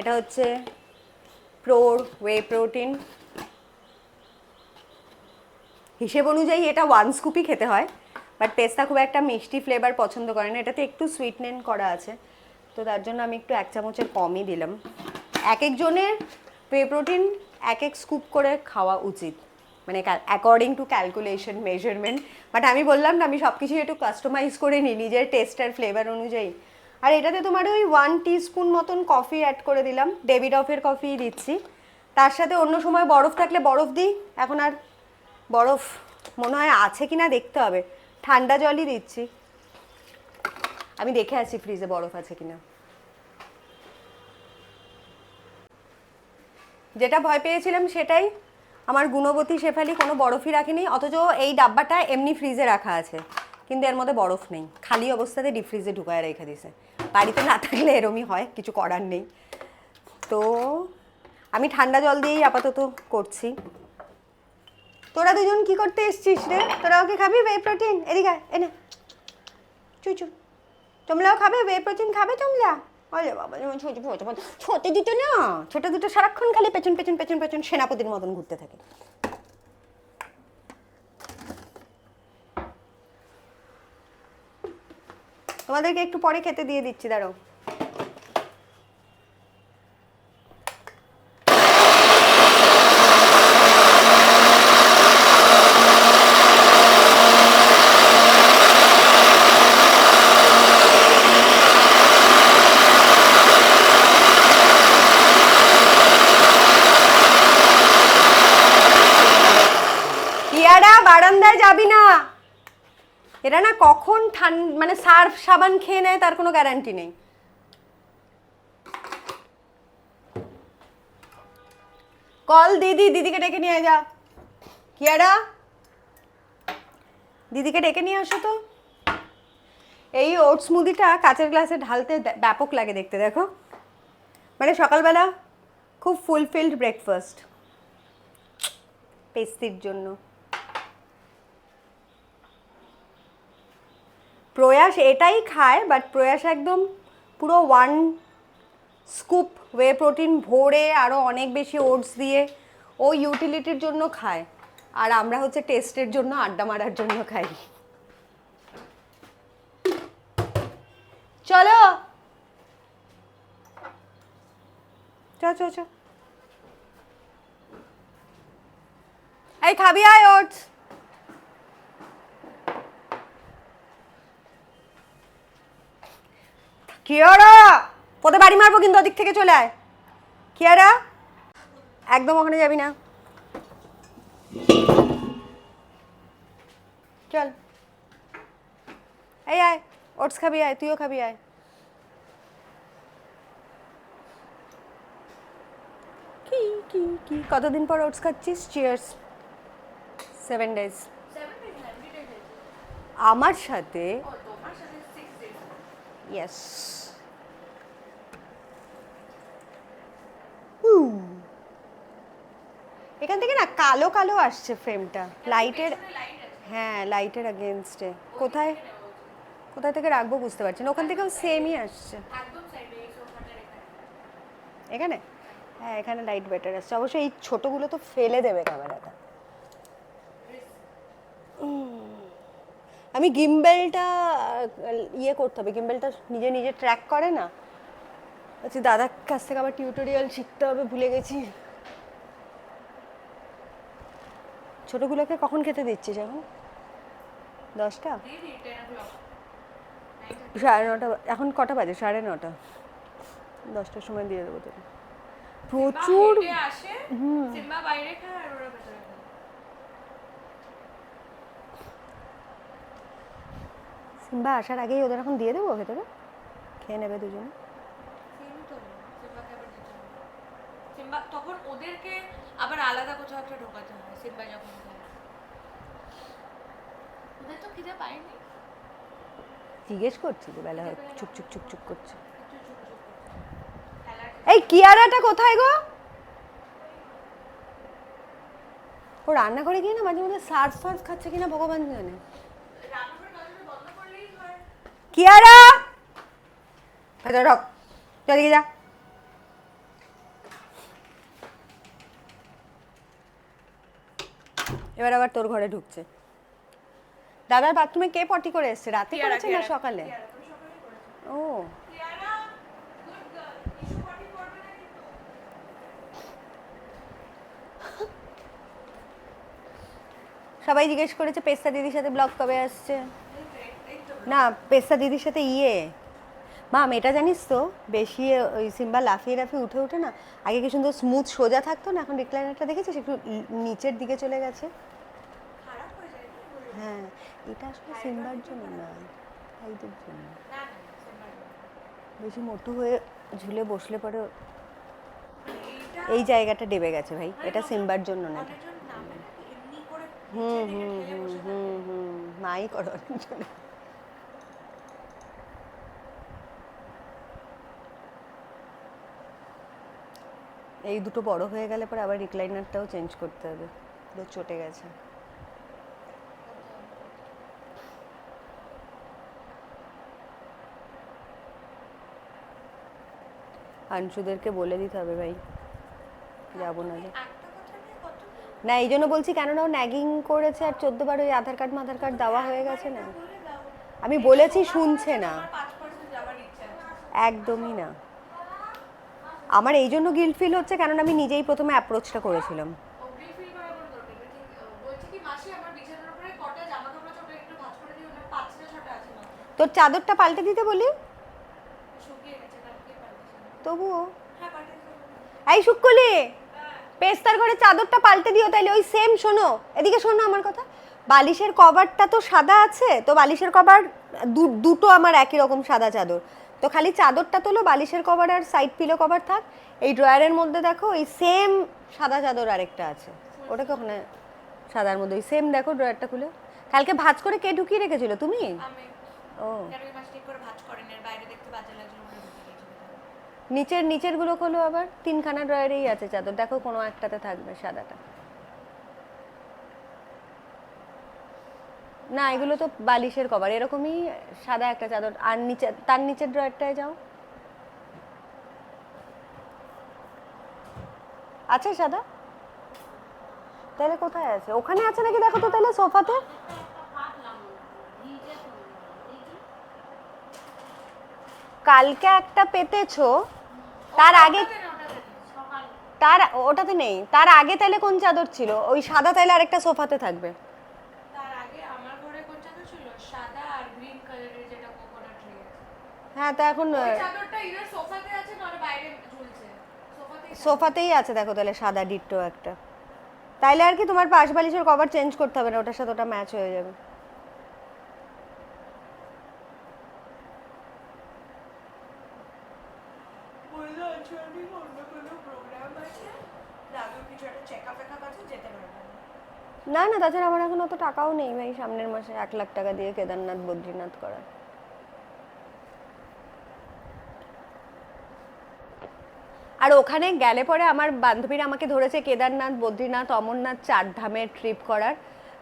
এটা হচ্ছে প্রোর ওয়ে প্রোটিন। হিসেব অনুযায়ী এটা 1 স্কুপই খেতে হয়, বাট পেস্তা খুব একটা মিষ্টি ফ্লেভার পছন্দ করে না, এটাতে একটু সুইটনেন করা আছে, তো তার জন্য আমি একটু 1 চামচের কমই দিলাম। এক একজনের ওয়ে প্রোটিন এক এক স্কুপ করে খাওয়া উচিত, মানে according to calculation measurement. But আমি বললাম না, আমি সব কিছু একটু কাস্টমাইজ করে নিই নিজের টেস্ট আর ফ্লেভার অনুযায়ী। আর এটাতে তোমার ওই 1 টিস্পুন মতন কফি অ্যাড করে দিলাম, ডেভিডফের কফি দিচ্ছি। তার সাথে অন্য সময় বরফ থাকলে বরফ দিই, এখন আর বরফ মনে হয় আছে কিনা দেখতে হবে। ঠান্ডা জলই দিচ্ছি, আমি দেখে আছি ফ্রিজে বরফ আছে কিনা। যেটা ভয় পেয়েছিলাম সেটাই, আমার গুণবতী শেফালি কোনো বরফই রাখেনি, অথচ এই ডাব্বাটা এমনি ফ্রিজে রাখা আছে, কিন্তু এর মধ্যে বরফ নেই, খালি অবস্থাতে ডিপ ফ্রিজে ঢুকায় রেখে দিছে। বাড়িতে না থাকলে এরমই হয়, কিছু করার নেই। তো আমি ঠান্ডা জল দিয়েই আপাতত করছি। তোরা দুজন কি করতে এসছিস রে? তোরা ওকে খাবি ওয়ে প্রোটিন? এদিকে এনে চুচু, তোমরাও খাবে ওয়ে প্রোটিন? খাবে তোমরা? আরে বাবা, ছোট দুটো না, ছোট দুটো সারাক্ষণ খালি পেছন পেছন পেছন পেছন সেনাপতির মতন ঘুরতে থাকে। তোমাদেরকে একটু পরে খেতে দিয়ে দিচ্ছি, দাঁড়াও। বারান্দায় যাবি না, এরা না কখন মানে সার্ফ সাবান খেয়ে নেয় তার কোনো গ্যারান্টি নেই। কল দিদি, দিদিকে ডেকে নিয়ে যা। কিয়ারা, দিদিকে ডেকে নিয়ে আসো তো। এই ওটস স্মুদিটা কাঁচের গ্লাসে ঢালতে ব্যাপক লাগে দেখতে, দেখো, মানে সকালবেলা খুব ফুলফিলড ব্রেকফাস্ট পেস্তির জন্য। প্রয়াস এটাই খায়, বাট প্রয়াস একদম পুরো 1 স্কুপ ওয়ে প্রোটিন ভরে আরও অনেক বেশি ওটস দিয়ে ও ইউটিলিটির জন্য খায়, আর আমরা হচ্ছে টেস্টের জন্য, আড্ডা মারার জন্য খাই। চলো চ এই খাবি আয় ওটস কিয়ারা পদে বাড়ি মারবো কিন্তু ওদিক থেকে চলে আয় কিয়ারা একদম ওখানে যাবি না চল এই আয় ওটস খাবি আয় তুইও খাবি আয় কি কি কি কতদিন পর ওটস খাচ্ছিস চিয়ার্স 7 days আমার সাথে ইয়েস এখান থেকে না কালো কালো আসছে ফ্রেমটা লাইটের হ্যাঁ লাইটের আগেনস্টে কোথায় কোথায় থেকে রাখবো বুঝতে পারছি না ওখান থেকেও সেমই আসছে এখানে হ্যাঁ এখানে লাইট বেটার আসছে অবশ্য এই ছোটগুলো তো ফেলে দেবে ক্যামেরাটা আমি গিম্বেলটা ইয়ে করতে হবে গিম্বেলটা নিজে নিজে ট্র্যাক করে না আচ্ছা দাদার কাছ থেকে আবার টিউটোরিয়াল শিখতে হবে ভুলে গেছি ছোটগুলোকে কখন খেতে দিচ্ছিস এখন 10টা 9:30 এখন কটা বাজে 9:30 10টার সময় দিয়ে দেবো তোকে প্রচুর সিম্বা বাইরে খায় আর ওরা ভেতরে খায় সিম্বা আসার আগেই ওদের এখন দিয়ে দেবো ভেতরে খেয়ে নেবে দুজনে সিম্বা তখন ওদেরকে আবার আলাদা কোথাও একটা ঢোকাতে হয় সিম্বা যখন খায় ওদের তো খিদে পায়নি জিজ্ঞেস করছি যে বেলা হয় চুপ চুপ চুপ চুপ করছে এই কিয়ারাটা কোথায় গো ও রান্না করে গিয়ে না মাঝে মাঝে সার্ফ ফার্ফ খাচ্ছে কিনা ভগবান জানে কিয়ারা ভেতরে ঢোক চলে যা এবার আবার তোর ঘরে ঢুকছে দাদার বাথরুমে কে পটি করে এসছে রাতে করেছে না সকালে ও সবাই জিজ্ঞেস করেছে পেস্তা দিদির সাথে ব্লগ কবে আসছে না পেস্তা দিদির সাথে মা এটা জানিস তো বেশি ওই সিম্বা লাফিয়ে লাফিয়ে উঠে উঠে না আগে কি সুন্দর স্মুথ সোজা থাকতো না এখন রিক্লাইনারটা দেখেছিস একটু নিচের দিকে চলে গেছে হ্যাঁ এটা আসলে সিম্বার জন্য না এইদের জন্য বেশি মোটু হয়ে ঝুলে বসলে পরে এই জায়গাটা ডেবে গেছে ভাই এটা সিম্বার জন্য না মাই করো এই দুটো বড় হয়ে গেলে পরে আবার রিক্লাইনারটাও চেঞ্জ করতে হবে পুরো চটে গেছে আনসুদেরকে বলে দিতে হবে ভাই যাবো না না এই জন্য বলছি কেননা ও ন্যাগিং করেছে আর 14 বার ওই আধার কার্ড দেওয়া হয়ে গেছে না আমি বলেছি শুনছে না একদমই না আমার এই জন্য গিল্ট ফিল হচ্ছে কারণ আমি নিজেই প্রথমে অ্যাপ্রোচটা করেছিলাম তোর চাদরটা পাল্টে দিতে বলি তবুও এই শুক্কলি পেস্তার ঘরে চাদরটা পাল্টে দিও তাইলে ওই সেম শোনো এদিকে শোনো আমার কথা বালিশের কভারটা তো সাদা আছে তো বালিশের কভার দুটো আমার একই রকম সাদা চাদর তো খালি চাদরটা তোলো বালিশের কভার আর সাইড পিলো কভার থাক এই ড্রয়ারের মধ্যে দেখো ওই সেম সাদা চাদর আরেকটা আছে ওটাকে ওখানে সাদার মধ্যে ওই সেম দেখো ড্রয়ারটা খুলে কালকে ভাঁজ করে কে ঢুকিয়ে রেখেছিল তুমি ও নিচের গুলো খোলো আবার 3খানা ড্রয়ারেই আছে চাদর দেখো কোনো একটাতে থাকবে সাদাটা না এগুলো তো বালিশের কভার এরকমই সাদা একটা চাদর আর নিচে তার নিচের ড্রয়ারটায় যাও আছে সাদা তাহলে কোথায় আছে ওখানে আছে নাকি দেখো তো তাহলে সোফাতে কালকে একটা পেতেছো তার আগে তার ওটাতে নেই, তার আগে তাইলে কোন চাদর ছিল? ওই সাদা তাইলে আরেকটা সোফাতে থাকবে। তার আগে আমার ঘরে কোন চাদর ছিল? সাদা আর গ্রিন কালারের, যেটা কোকোনাট লেয়ার। হ্যাঁ তা এখন ওই চাদরটা ইদার সোফাতে আছে না বাইরে ঝুলছে। সোফাতেই আছে দেখো তাহলে সাদা ডিট্টো একটা। তাইলে আর কি তোমার পাশ বালিশের কভার চেঞ্জ করতে হবে না, ওটার সাথে ওটা ম্যাচ হয়ে যাবে। বললো আজকে অন্য কোনো প্রোগ্রাম আছে, দাদুর কিছু একটা চেকআপ আছে, যেতে পারবে না। না না, তাছাড়া আমার এখন অত টাকাও নেই ভাই সামনের মাসে 1 লাখ টাকা দিয়ে কেদারনাথ বদ্রীনাথ করার। আর ওখানে গেলে পরে আমার বান্ধবীরা আমাকে ধরেছে কেদারনাথ বদ্রীনাথ অমরনাথ 4 ধামের ট্রিপ করার,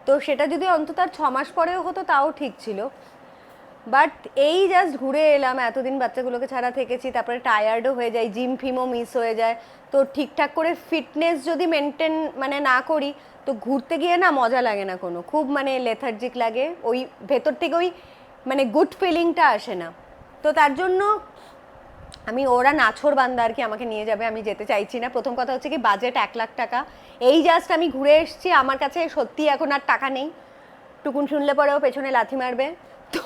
তো সেটা যদি অন্তত আর 6 মাস পরেও হতো তাও ঠিক ছিল। বাট এই জাস্ট ঘুরে এলাম, এতদিন বাচ্চাগুলোকে ছাড়া থেকেছি, তারপরে টায়ার্ডও হয়ে যায়, জিম ফিমও মিস হয়ে যায়, তো ঠিকঠাক করে ফিটনেস যদি মেনটেন মানে না করি তো ঘুরতে গিয়ে না মজা লাগে না কোনো, খুব মানে লেথার্জিক লাগে, ওই ভেতর থেকে ওই মানে গুড ফিলিংটা আসে না। তো তার জন্য আমি, ওরা নাছোড় বান্দা আর কি আমাকে নিয়ে যাবে, আমি যেতে চাইছি না। প্রথম কথা হচ্ছে কি বাজেট 1 লাখ টাকা, এই জাস্ট আমি ঘুরে এসেছি, আমার কাছে সত্যি এখন আর টাকা নেই, টুকুন শুনলে পরেও পেছনে লাথি মারবে, তো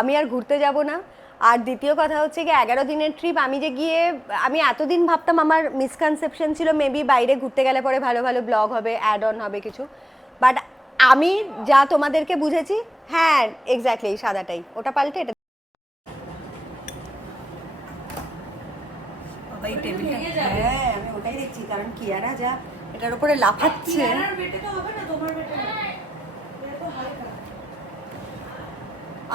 আমি আর ঘুরতে যাব না। আর দ্বিতীয় কথা হচ্ছে কি 11 দিনের ট্রিপ, আমি যে গিয়ে আমি এতদিন ভাবতাম, আমার মিসকনসেপশন ছিল মেবি বাইরে ঘুরতে গেলে পরে ভালো ভালো ব্লগ হবে, অ্যাড অন হবে কিছু, বাট আমি যা তোমাদেরকে বুঝেছি, হ্যাঁ এক্স্যাক্টলি সাদাটাই, ওটা পাল্টে এটা এই টেবিলটা, হ্যাঁ আমি ওটাই দেখছি, কারণ কিয়ারা যা এটার উপরে লাফাচ্ছে। কিয়ারার বেটে তো হবে না, তোমার বেটে এটা তো হালকা।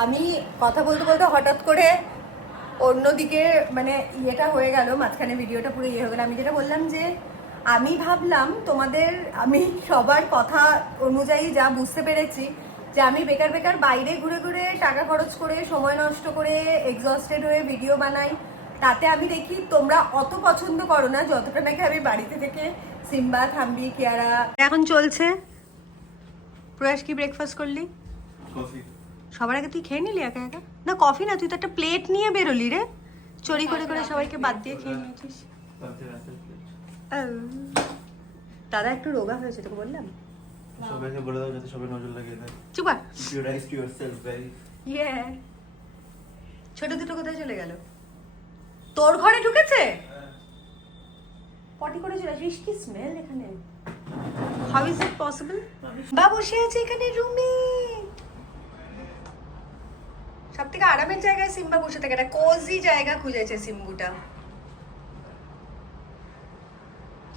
আমি কথা বলতে বলতে হঠাৎ করে অন্যদিকে মানে ইয়েটা হয়ে গেল, মাঝখানে ভিডিওটা পুরো ইয়ে হয়ে গেল। আমি যেটা বললাম যে আমি ভাবলাম তোমাদের, আমি সবার কথা অনুযায়ী যা বুঝতে পেরেছি যে আমি বেকার বেকার বাইরে ঘুরে ঘুরে টাকা খরচ করে সময় নষ্ট করে এক্সস্টেড হয়ে ভিডিও বানাই, তাতে আমি দেখি তোমরা অত পছন্দ করো না যতটা নাকি আমি বাড়িতে থেকে সিম্বা থাম্বি কিয়ারা। এখন চলছে প্রয়াস, কি ব্রেকফাস্ট করলি? কফি। সবার আগে তুই খেয়ে নিলি একা একা? না কফি না, তুই তো একটা প্লেট নিয়ে বেরোলি রে, চুরি করে করে সবাইকে বাদ দিয়ে খেয়ে নিয়েছিস। দাদা একটু রোগা হয়েছে, তোকে বললাম। সবাইকে বলে দাও যাতে সবাই নজর লাগিয়ে দেয়। চুপ কর। Keep your eyes to yourself, very. ইয়ে ছোট দুটো কোথায় চলে গেল? তোর ঘরে ঢুকেছে? পটি করে চলে আসিস, কি স্মেল এখানে, হাউ ইজ ইট পসিবল? বা বসে আছে এখানে রুমে, সব থেকে আরামের জায়গায় সিম্বা বসে থাকে, একটা কোজি জায়গা খুঁজেছে সিম্বুটা।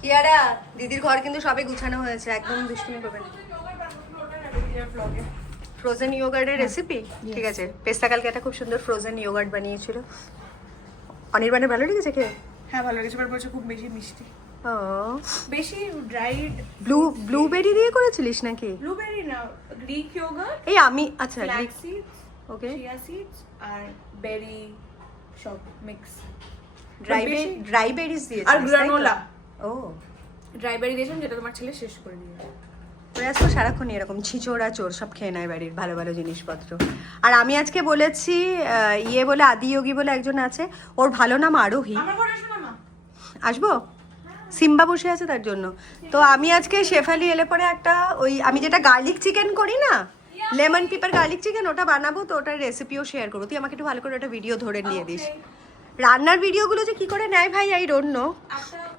কিয়ারা দিদির ঘর কিন্তু সবে গুছানো হয়েছে, একদম দুষ্টুমি করবে না। ফ্রোজেন ইয়োগার্টের রেসিপি, ঠিক আছে। পেস্তা কালকে একটা খুব সুন্দর ফ্রোজেন ইয়োগার্ট বানিয়েছিল, অনির্বাণের ভালো লেগেছে খেয়ে? হ্যাঁ ভালো লেগেছে, এবার বলছে খুব বেশি মিষ্টি, ও বেশি ড্রাইড। ব্লুবেরি দিয়ে করেছিলিস নাকি? ব্লুবেরি না, গ্রিক ইয়োগার্ট, এই আমি আচ্ছা ফ্ল্যাক্স সিডস, ওকে, চিয়া সিডস আর বেরি সব মিক্স, ড্রাই বেরিজ দিয়েছিস আর গ্রানোলা। ও ড্রাই বেরি দিয়েছিলাম, যেটা তোমার ছেলে শেষ করে দিয়েছে। প্রয়াস তো সারাক্ষণ এরকম ছিচোড়া চোর সব খেয়ে নেয় বাড়ির ভালো ভালো জিনিসপত্র। আর আমি আজকে বলেছি ইয়ে বলে আদিয়োগী বলে একজন আছে, ওর ভালো নাম আরোহী, আমার ঘরে আসো না মা। আসবো? সিম্বা বসে আছে তার জন্য। তো আমি আজকে শেফালি এলে পরে একটা ওই আমি যেটা গার্লিক চিকেন করি না, লেমন পেপার গার্লিক চিকেন, ওটা বানাবো, তো ওটার রেসিপিও শেয়ার করবো। তুই আমাকে একটু ভালো করে ওটা ভিডিও ধরে নিয়ে দিস। রান্নার ভিডিওগুলো যে কি করে নেয় ভাই আই ডোন্ট নো,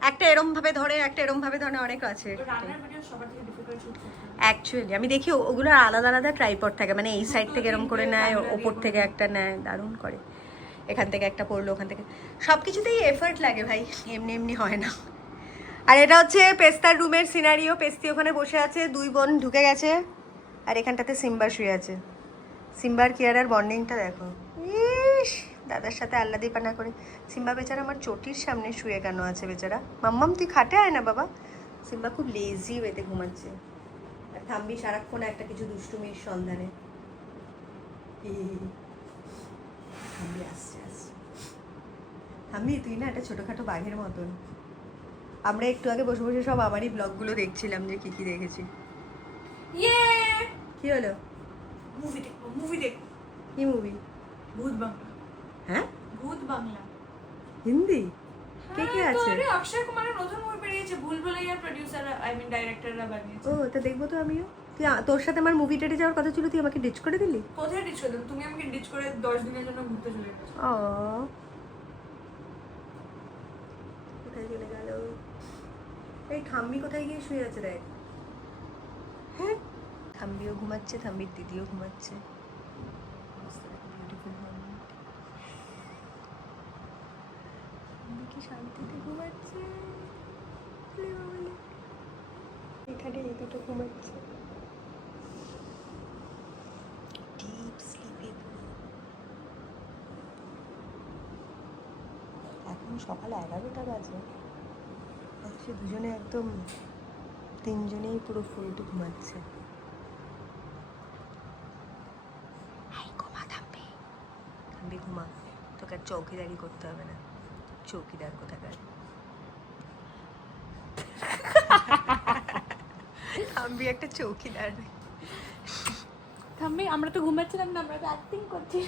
একটা এরম ভাবে ধরে একটা এরম ভাবে ধরে, অনেক আছে রান্নার ভিডিও সবার থেকে ডিফিকাল্ট শুট করতে। অ্যাকচুয়ালি। আমি দেখি ওগুলো আলাদা আলাদা ট্রাইপড থাকে, মানে এই সাইড থেকে এরম করে নেয়, ওপর থেকে একটা নেয়, দারুণ করে, এখান থেকে একটা পড়লো, ওখান থেকে, সব কিছুতেই এফার্ট লাগে ভাই, এমনি এমনি হয় না। আর এটা হচ্ছে পেস্তার রুমের সিনারিও, পেস্তি ওখানে বসে আছে, 2 বোন ঢুকে গেছে, আর এখানটাতে সিম্বা শুয়ে আছে। সিম্বার কিয়ারার বন্ডিংটা দেখো, ইস দাদার সাথে আল্লাদিপানা করে। সিম্বা বেচারা আমার চটির সামনে শুয়ে কেন আছে বেচারা? মাম্মাম তুই খাটে আয় না বাবা। সিম্বা খুব লেজি ওয়েতে ঘুমাচ্ছে, আর থাম্বি সারাক্ষণ একটা কিছু দুষ্টুমির সন্ধানে। থাম্বি আসছে আসছে, থাম্বি তুই না একটা ছোটোখাটো বাঘের মতন। আমরা একটু আগে বসে বসে সব আমারই ব্লগগুলো দেখছিলাম যে কি কি দেখেছি। ইয়ে কি হলো? মুভি দেখো, মুভি দেখো। কি মুভি? ভূত বাংলা। হ্যাঁ ভূত বাংলা। হিন্দি? কে কে হ্যাঁ, তো আছে? আরে অক্ষয় কুমারের নতুন মুভি বেরিয়েছে, ভুলভুলাইয়ার প্রোডিউসার আই মিন ডাইরেক্টররা বানিয়েছে। ও তা দেখবো তো আমিও। তোর সাথে আমার মুভি ডেটে যাওয়ার কথা ছিল, তুই আমাকে ডিচ করে দিলি। কোথায় ডিচ করে দেবো? তুমি আমাকে ডিচ করে 10 দিনের জন্য ঘুরতে চলে গেছো। ও কোথায় চলে গেল? এই ঠাম্মি কোথায় গিয়ে শুয়ে আছে দেখ। হ্যাঁ, ঠাম্মিও ঘুমাচ্ছে, ঠাম্মির দিদিও ঘুমাচ্ছে। Beautiful moment. ঠাম্মি কি শান্তিতে ঘুমাচ্ছে। এখানে এই দুটো ঘুমাচ্ছে ডিপ স্লিপে। এখন সকাল 11টা বাজে, অথচ দুজনে একদম তিনজনেই পুরো ফুলটু ঘুমাচ্ছে। ঘুমা থামবি, থামবি ঘুমা, তোকে আর চৌকিদারি করতে হবে না, চৌকিদার কোথাকার। থামবি একটা চৌকিদার। থাম্বি, আমরা তো ঘুমাচ্ছিলাম না, আমরা তো অ্যাক্টিং করছি।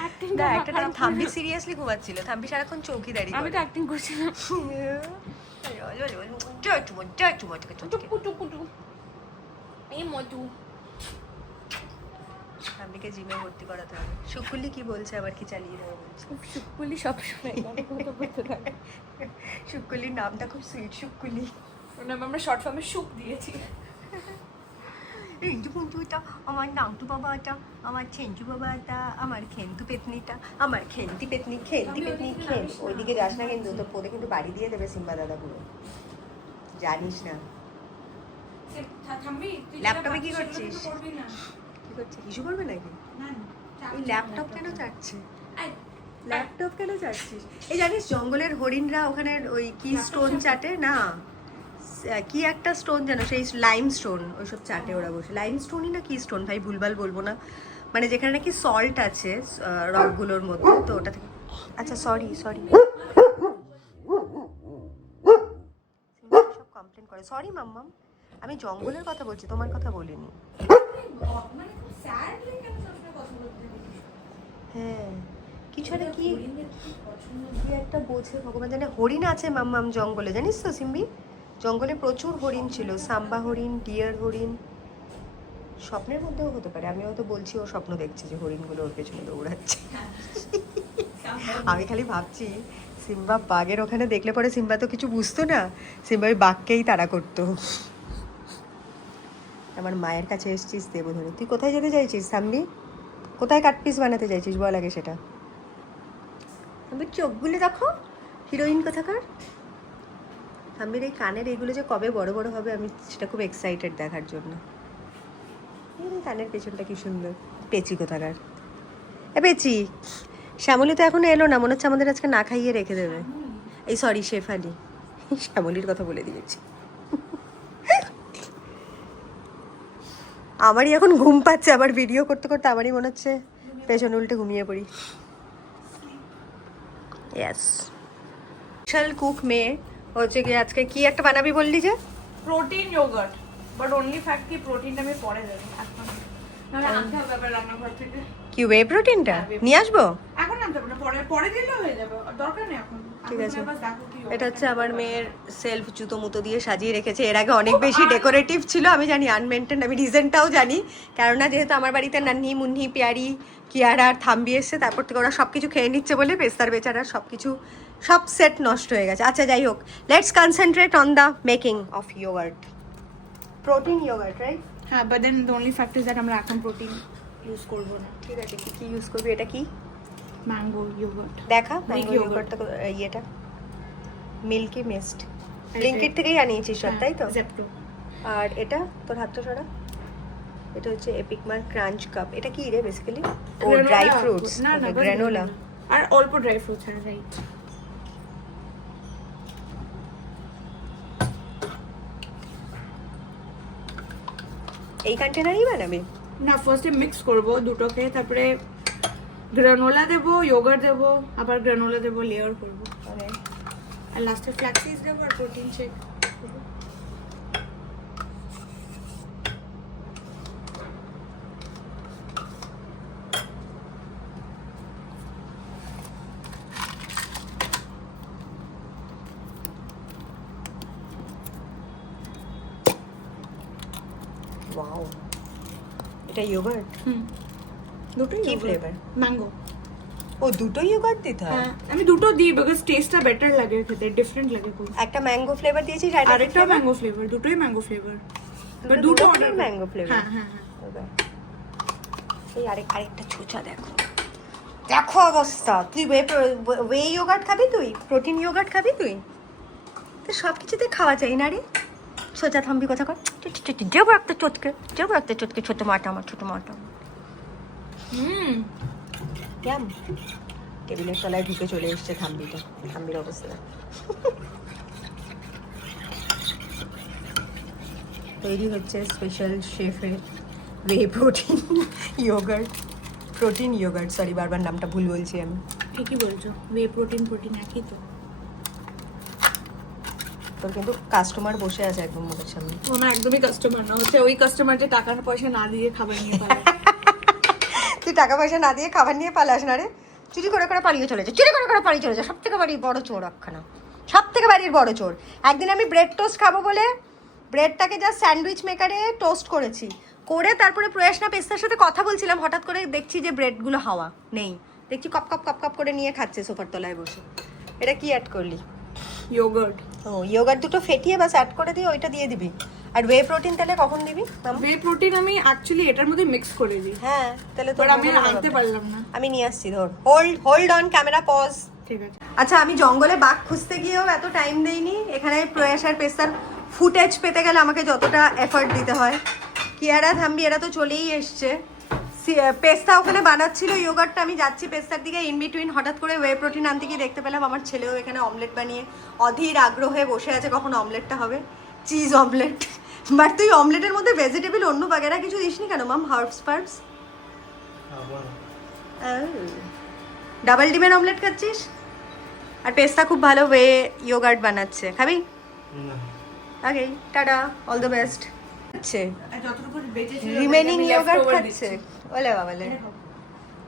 অ্যাক্টিং না, একটা টাইম থাম্বি সিরিয়াসলি ঘুমাচ্ছিল, থাম্বি সারাক্ষণ চৌকিদারি আমি করে। তো অ্যাক্টিং করছিলাম। টুকু টুকু টুকু এই মটু। থাম্বিকে জিমে ভর্তি করাতে হবে। শুকুলি কি বলছে, আবার কি চালিয়ে দেবো বলছে। শুকুলি সবসময় কথা বলতে থাকে। শুকুলির নামটা খুব সুইট, শুকুলি। ওর নাম আমরা শর্ট ফর্মে সুপ দিয়েছি। রিঞ্জু পুঞ্জুটা, আমার নামটু বাবাটা, আমার ছেঞ্চু বাবাটা, আমার খেন্তু পেতনিটা, আমার খেন্তি পেতনি, খেন্তি পেতনি খেন। ওইদিকে যাস না কিন্তু, তোর পোদে কিন্তু বাড়ি দিয়ে দেবে সিম্বা দাদা পুরো, জানিস না। থাম্বি, তুই ল্যাপটপে কি করছিস? করবি না। কি করছে, কিছু করবে নাকি? না এই ল্যাপটপ কেন চাটছে? আই ল্যাপটপ কেন চাটছিস? এই জানিস জঙ্গলের হরিণরা ওখানে ওই কি স্টোন চাটে না, কি একটা স্টোন যেন, সেই লাইম স্টোন, ওইসব চাটে ওরা বসে। লাইম স্টোনই না কি স্টোন, ভাই ভুলভাল বলবো না, মানে যেখানে নাকি সল্ট আছে রকগুলোর মধ্যে, তো ওটা থেকে। আচ্ছা সরি সরি, সব কমপ্লেন করে। সরি মাম্মাম, আমি জঙ্গলের কথা বলছি, তোমার কথা বলিনি। মানে খুব স্যাডলি কেন সবসময় কথা বলতে দেখি। হ্যাঁ, কিছু একটা কি কি একটা বোঝে ভগবান জানে। হরিণ আছে মাম্মাম জঙ্গলে, জানিস তো সিম্বি? জঙ্গলে প্রচুর হরিণ ছিল, সাম্বা হরিণ, ডিয়ার হরিণ। স্বপ্নের মধ্যেও হতে পারে, আমি হয়তো বলছি ও স্বপ্ন দেখছে যে হরিণগুলো ওর পেছনে দৌড়াচ্ছে। আমি খালি ভাবছি সিম্বা বাঘের ওখানে দেখলে পরে সিম্বা তো কিছু বুঝতো না, সিম্বা ওই বাঘকেই তাড়া করতো। আমার মায়ের কাছে এসেছিস দেবো ধরে। তুই কোথায় যেতে চাইছিস সাম্বি? কোথায় কাটপিস বানাতে চাইছিস বল আগে সেটা। আমি চোখগুলো দেখো, হিরোইন কোথাকার। থাম্বির এই কানের এইগুলো যে কবে বড় বড় হবে, আমি সেটা খুব এক্সাইটেড দেখার জন্য। এই কানের পেছনটা কি সুন্দর। পেঁচি কোথাকার, এ পেঁচি। শ্যামলী তো এখনো এলো না, মনে হচ্ছে আমাদের আজকে না খাইয়ে রেখে দেবে। এই সরি, শেফালি, শ্যামলীর কথা বলে দিয়েছি। আমারই এখন ঘুম পাচ্ছে, আবার ভিডিও করতে করতে আমারই মনে হচ্ছে পেছন উল্টে ঘুমিয়ে পড়ি। ইয়েস, স্পেশাল কুক মেয়ে হচ্ছে কি, আজকে কি একটা বানাবি বললি যে? Protein yogurt, but only fact কি প্রোটিনটা আমি পরে দেবো, এখন নাহলে আনতে হবে আবার রান্নাঘর থেকে। কি ওয়ে প্রোটিনটা নিয়ে আসবো? এখন আনতে হবে না, পরে পরে দিলেও হয়ে যাবে, দরকার নেই এখন। ঠিক আছে। এখন দেখো কি এটা হচ্ছে আমার মেয়ের সেলফ জুতো মুতো দিয়ে সাজিয়ে রেখেছে। এর আগে অনেক বেশি ডেকোরেটিভ ছিল, আমি জানি আনমেনটেন, আমি রিজনটাও জানি। কেননা যেহেতু আমার বাড়িতে নান্নি মুন্নি পিয়ারি কিয়ারা আর থাম্বি এসছে, তারপর থেকে ওরা সব কিছু খেয়ে নিচ্ছে বলে পেস্তার বেচারা সব কিছু সব সেট নষ্ট হয়ে গেছে। আচ্ছা যাই হোক, let's concentrate on the making of yogurt, protein yogurt, right? হ্যাঁ, but then the only fact is that আমরা এখন প্রোটিন ইউজ করবো না। ঠিক আছে, কি কি ইউজ করবি? এটা কি ম্যাঙ্গো ইয়োগার্ট। দেখা, Greek ম্যাঙ্গো yogurt. ইয়োগার্টটা ইয়েটা মিল্কি মিস্ট ব্লিঙ্কিট থেকেই আনিয়েছিস সব, তাই তো? জেপ্টো। আর এটা তোর হাতটা সরা, এটা হচ্ছে এপিকমার ক্রাঞ্চ কাপ। এটা কি রে বেসিক্যালি? ও ড্রাই ফ্রুটস, না না, গ্রানোলা। আর অল্প ড্রাই ফ্রুটস, হ্যাঁ রাইট। এই কন্টেনারেই বানাবে? না, ফার্স্টে মিক্স করবো দুটোকে, তারপরে গ্রানোলা দেবো, ইয়োগার্ট দেবো, আবার গ্রানোলা দেবো, লেয়ার করবো, আর লাস্টে ফ্ল্যাক্স সিডস দেবো আর প্রোটিন শেক। ওয়াও, এটা ইয়োগার্ট? হুম, দুটোই কি ফ্লেভার? ম্যাঙ্গো। ও, দুটো ইয়োগার্ট দিতে হয়? হ্যাঁ, আমি দুটো দিই বিকজ টেস্টটা বেটার লাগে খেতে, ডিফারেন্ট লাগে খুব। একটা ম্যাঙ্গো ফ্লেভার দিয়েছিস, আরেকটা ম্যাঙ্গো ফ্লেভার, দুটোই ম্যাঙ্গো ফ্লেভার। বাট দুটো দুটো অর্ডার অর্ডার ম্যাঙ্গো ফ্লেভার। হ্যাঁ হ্যাঁ হ্যাঁ। এই আরেকটা ছোচা দেখো, দেখো অবস্থা। তুই ওয়ে ইয়োগার্ট খাবি, তুই প্রোটিন ইয়োগার্ট খাবি, তুই তো সব কিছুতে খাওয়া চাই না রে। ছোচা থামবি কথা কর, যাবো একটা চটকে, ছোট মাটা আমার, ছোট মাটা। হুম, কেমন টেবিলের তলায় ঢুকে চলে এসছে থাম্বিটা, থাম্বির অবস্থা। তৈরি হচ্ছে স্পেশাল শেফের ওয়ে প্রোটিন ইয়োগার্ট, সরি বারবার নামটা ভুল বলছি আমি। ঠিকই বলছো, ওয়ে প্রোটিন একই তো। তোর কিন্তু কাস্টমার বসে আছে একদম মুখের সামনে। আমার একদমই কাস্টমার না, হচ্ছে ওই কাস্টমার যে টাকা পয়সা না দিয়ে খাবার নিয়ে পারে। তুই টাকা পয়সা না দিয়ে খাবার নিয়ে পালাস না রে, চুরি করে পালিয়ে চলেছে, সব থেকে বাড়ির বড় চোর একখানা, সব থেকে বাড়ির বড় চোর। একদিন আমি ব্রেড টোস্ট খাবো বলে ব্রেডটাকে জাস্ট স্যান্ডউইচ মেকারে টোস্ট করেছি, করে তারপরে প্রয়াসনা পেস্তার সাথে কথা বলছিলাম, হঠাৎ করে দেখছি যে ব্রেডগুলো হাওয়া নেই, দেখছি কপ কপ করে নিয়ে খাচ্ছে সোফার তলায় বসে। এটা কি অ্যাড করলি? ইয়োগার্ট। ও, ইয়োগার্ট দুটো ফেটিয়ে বাস অ্যাড করে দিয়ে ওইটা দিয়ে দিবি। আর ওয়ে প্রোটিন তাহলে কখন দিবি? ওয়ে প্রোটিন আমি অ্যাকচুয়ালি এটার মধ্যে মিক্স করে দিই। হ্যাঁ, তাহলে তো বাট আমি আনতে পারলাম না। আমি নিয়ে আসছি, ধর, হোল্ড অন, ক্যামেরা পজ। ঠিক আছে। আচ্ছা, আমি জঙ্গলে বাঘ খুঁজতে গিয়েও এত টাইম দেইনি, এখানে প্রয়াস আর পেস্তার ফুটেজ পেতে গেলে আমাকে যতটা এফর্ট দিতে হয়। কিয়ারা থাম্বি এরা তো চলেই এসছে, পেস্তা ওখানে বানাচ্ছিল ইয়োগার্টটা, আমি যাচ্ছি পেস্তার দিকে, ইন বিটুইন হঠাৎ করে ওয়ে প্রোটিন আনতে গিয়ে দেখতে পেলাম আমার ছেলেও এখানে অমলেট বানিয়ে অধীর আগ্রহে বসে আছে, কখন অমলেটটা হবে, চিজ অমলেট। বাট তুই অমলেটের মধ্যে ভেজিটেবল অন্য বাগেরা কিছু দিসনি কেন মাম? Herbs verbs? ডাবল ডিমের অমলেট খাচ্ছিস? আর পেস্তা খুব ভালো ওয়ে ইয়োগার্ট বানাচ্ছে, খাবি? ওকে, টাটা, অল দ্য বেস্ট। খাচ্ছে যতটুকু বেঁচে ছিল রিমেনিং ইয়োগার্ট খাচ্ছে, ওলে বাবালে,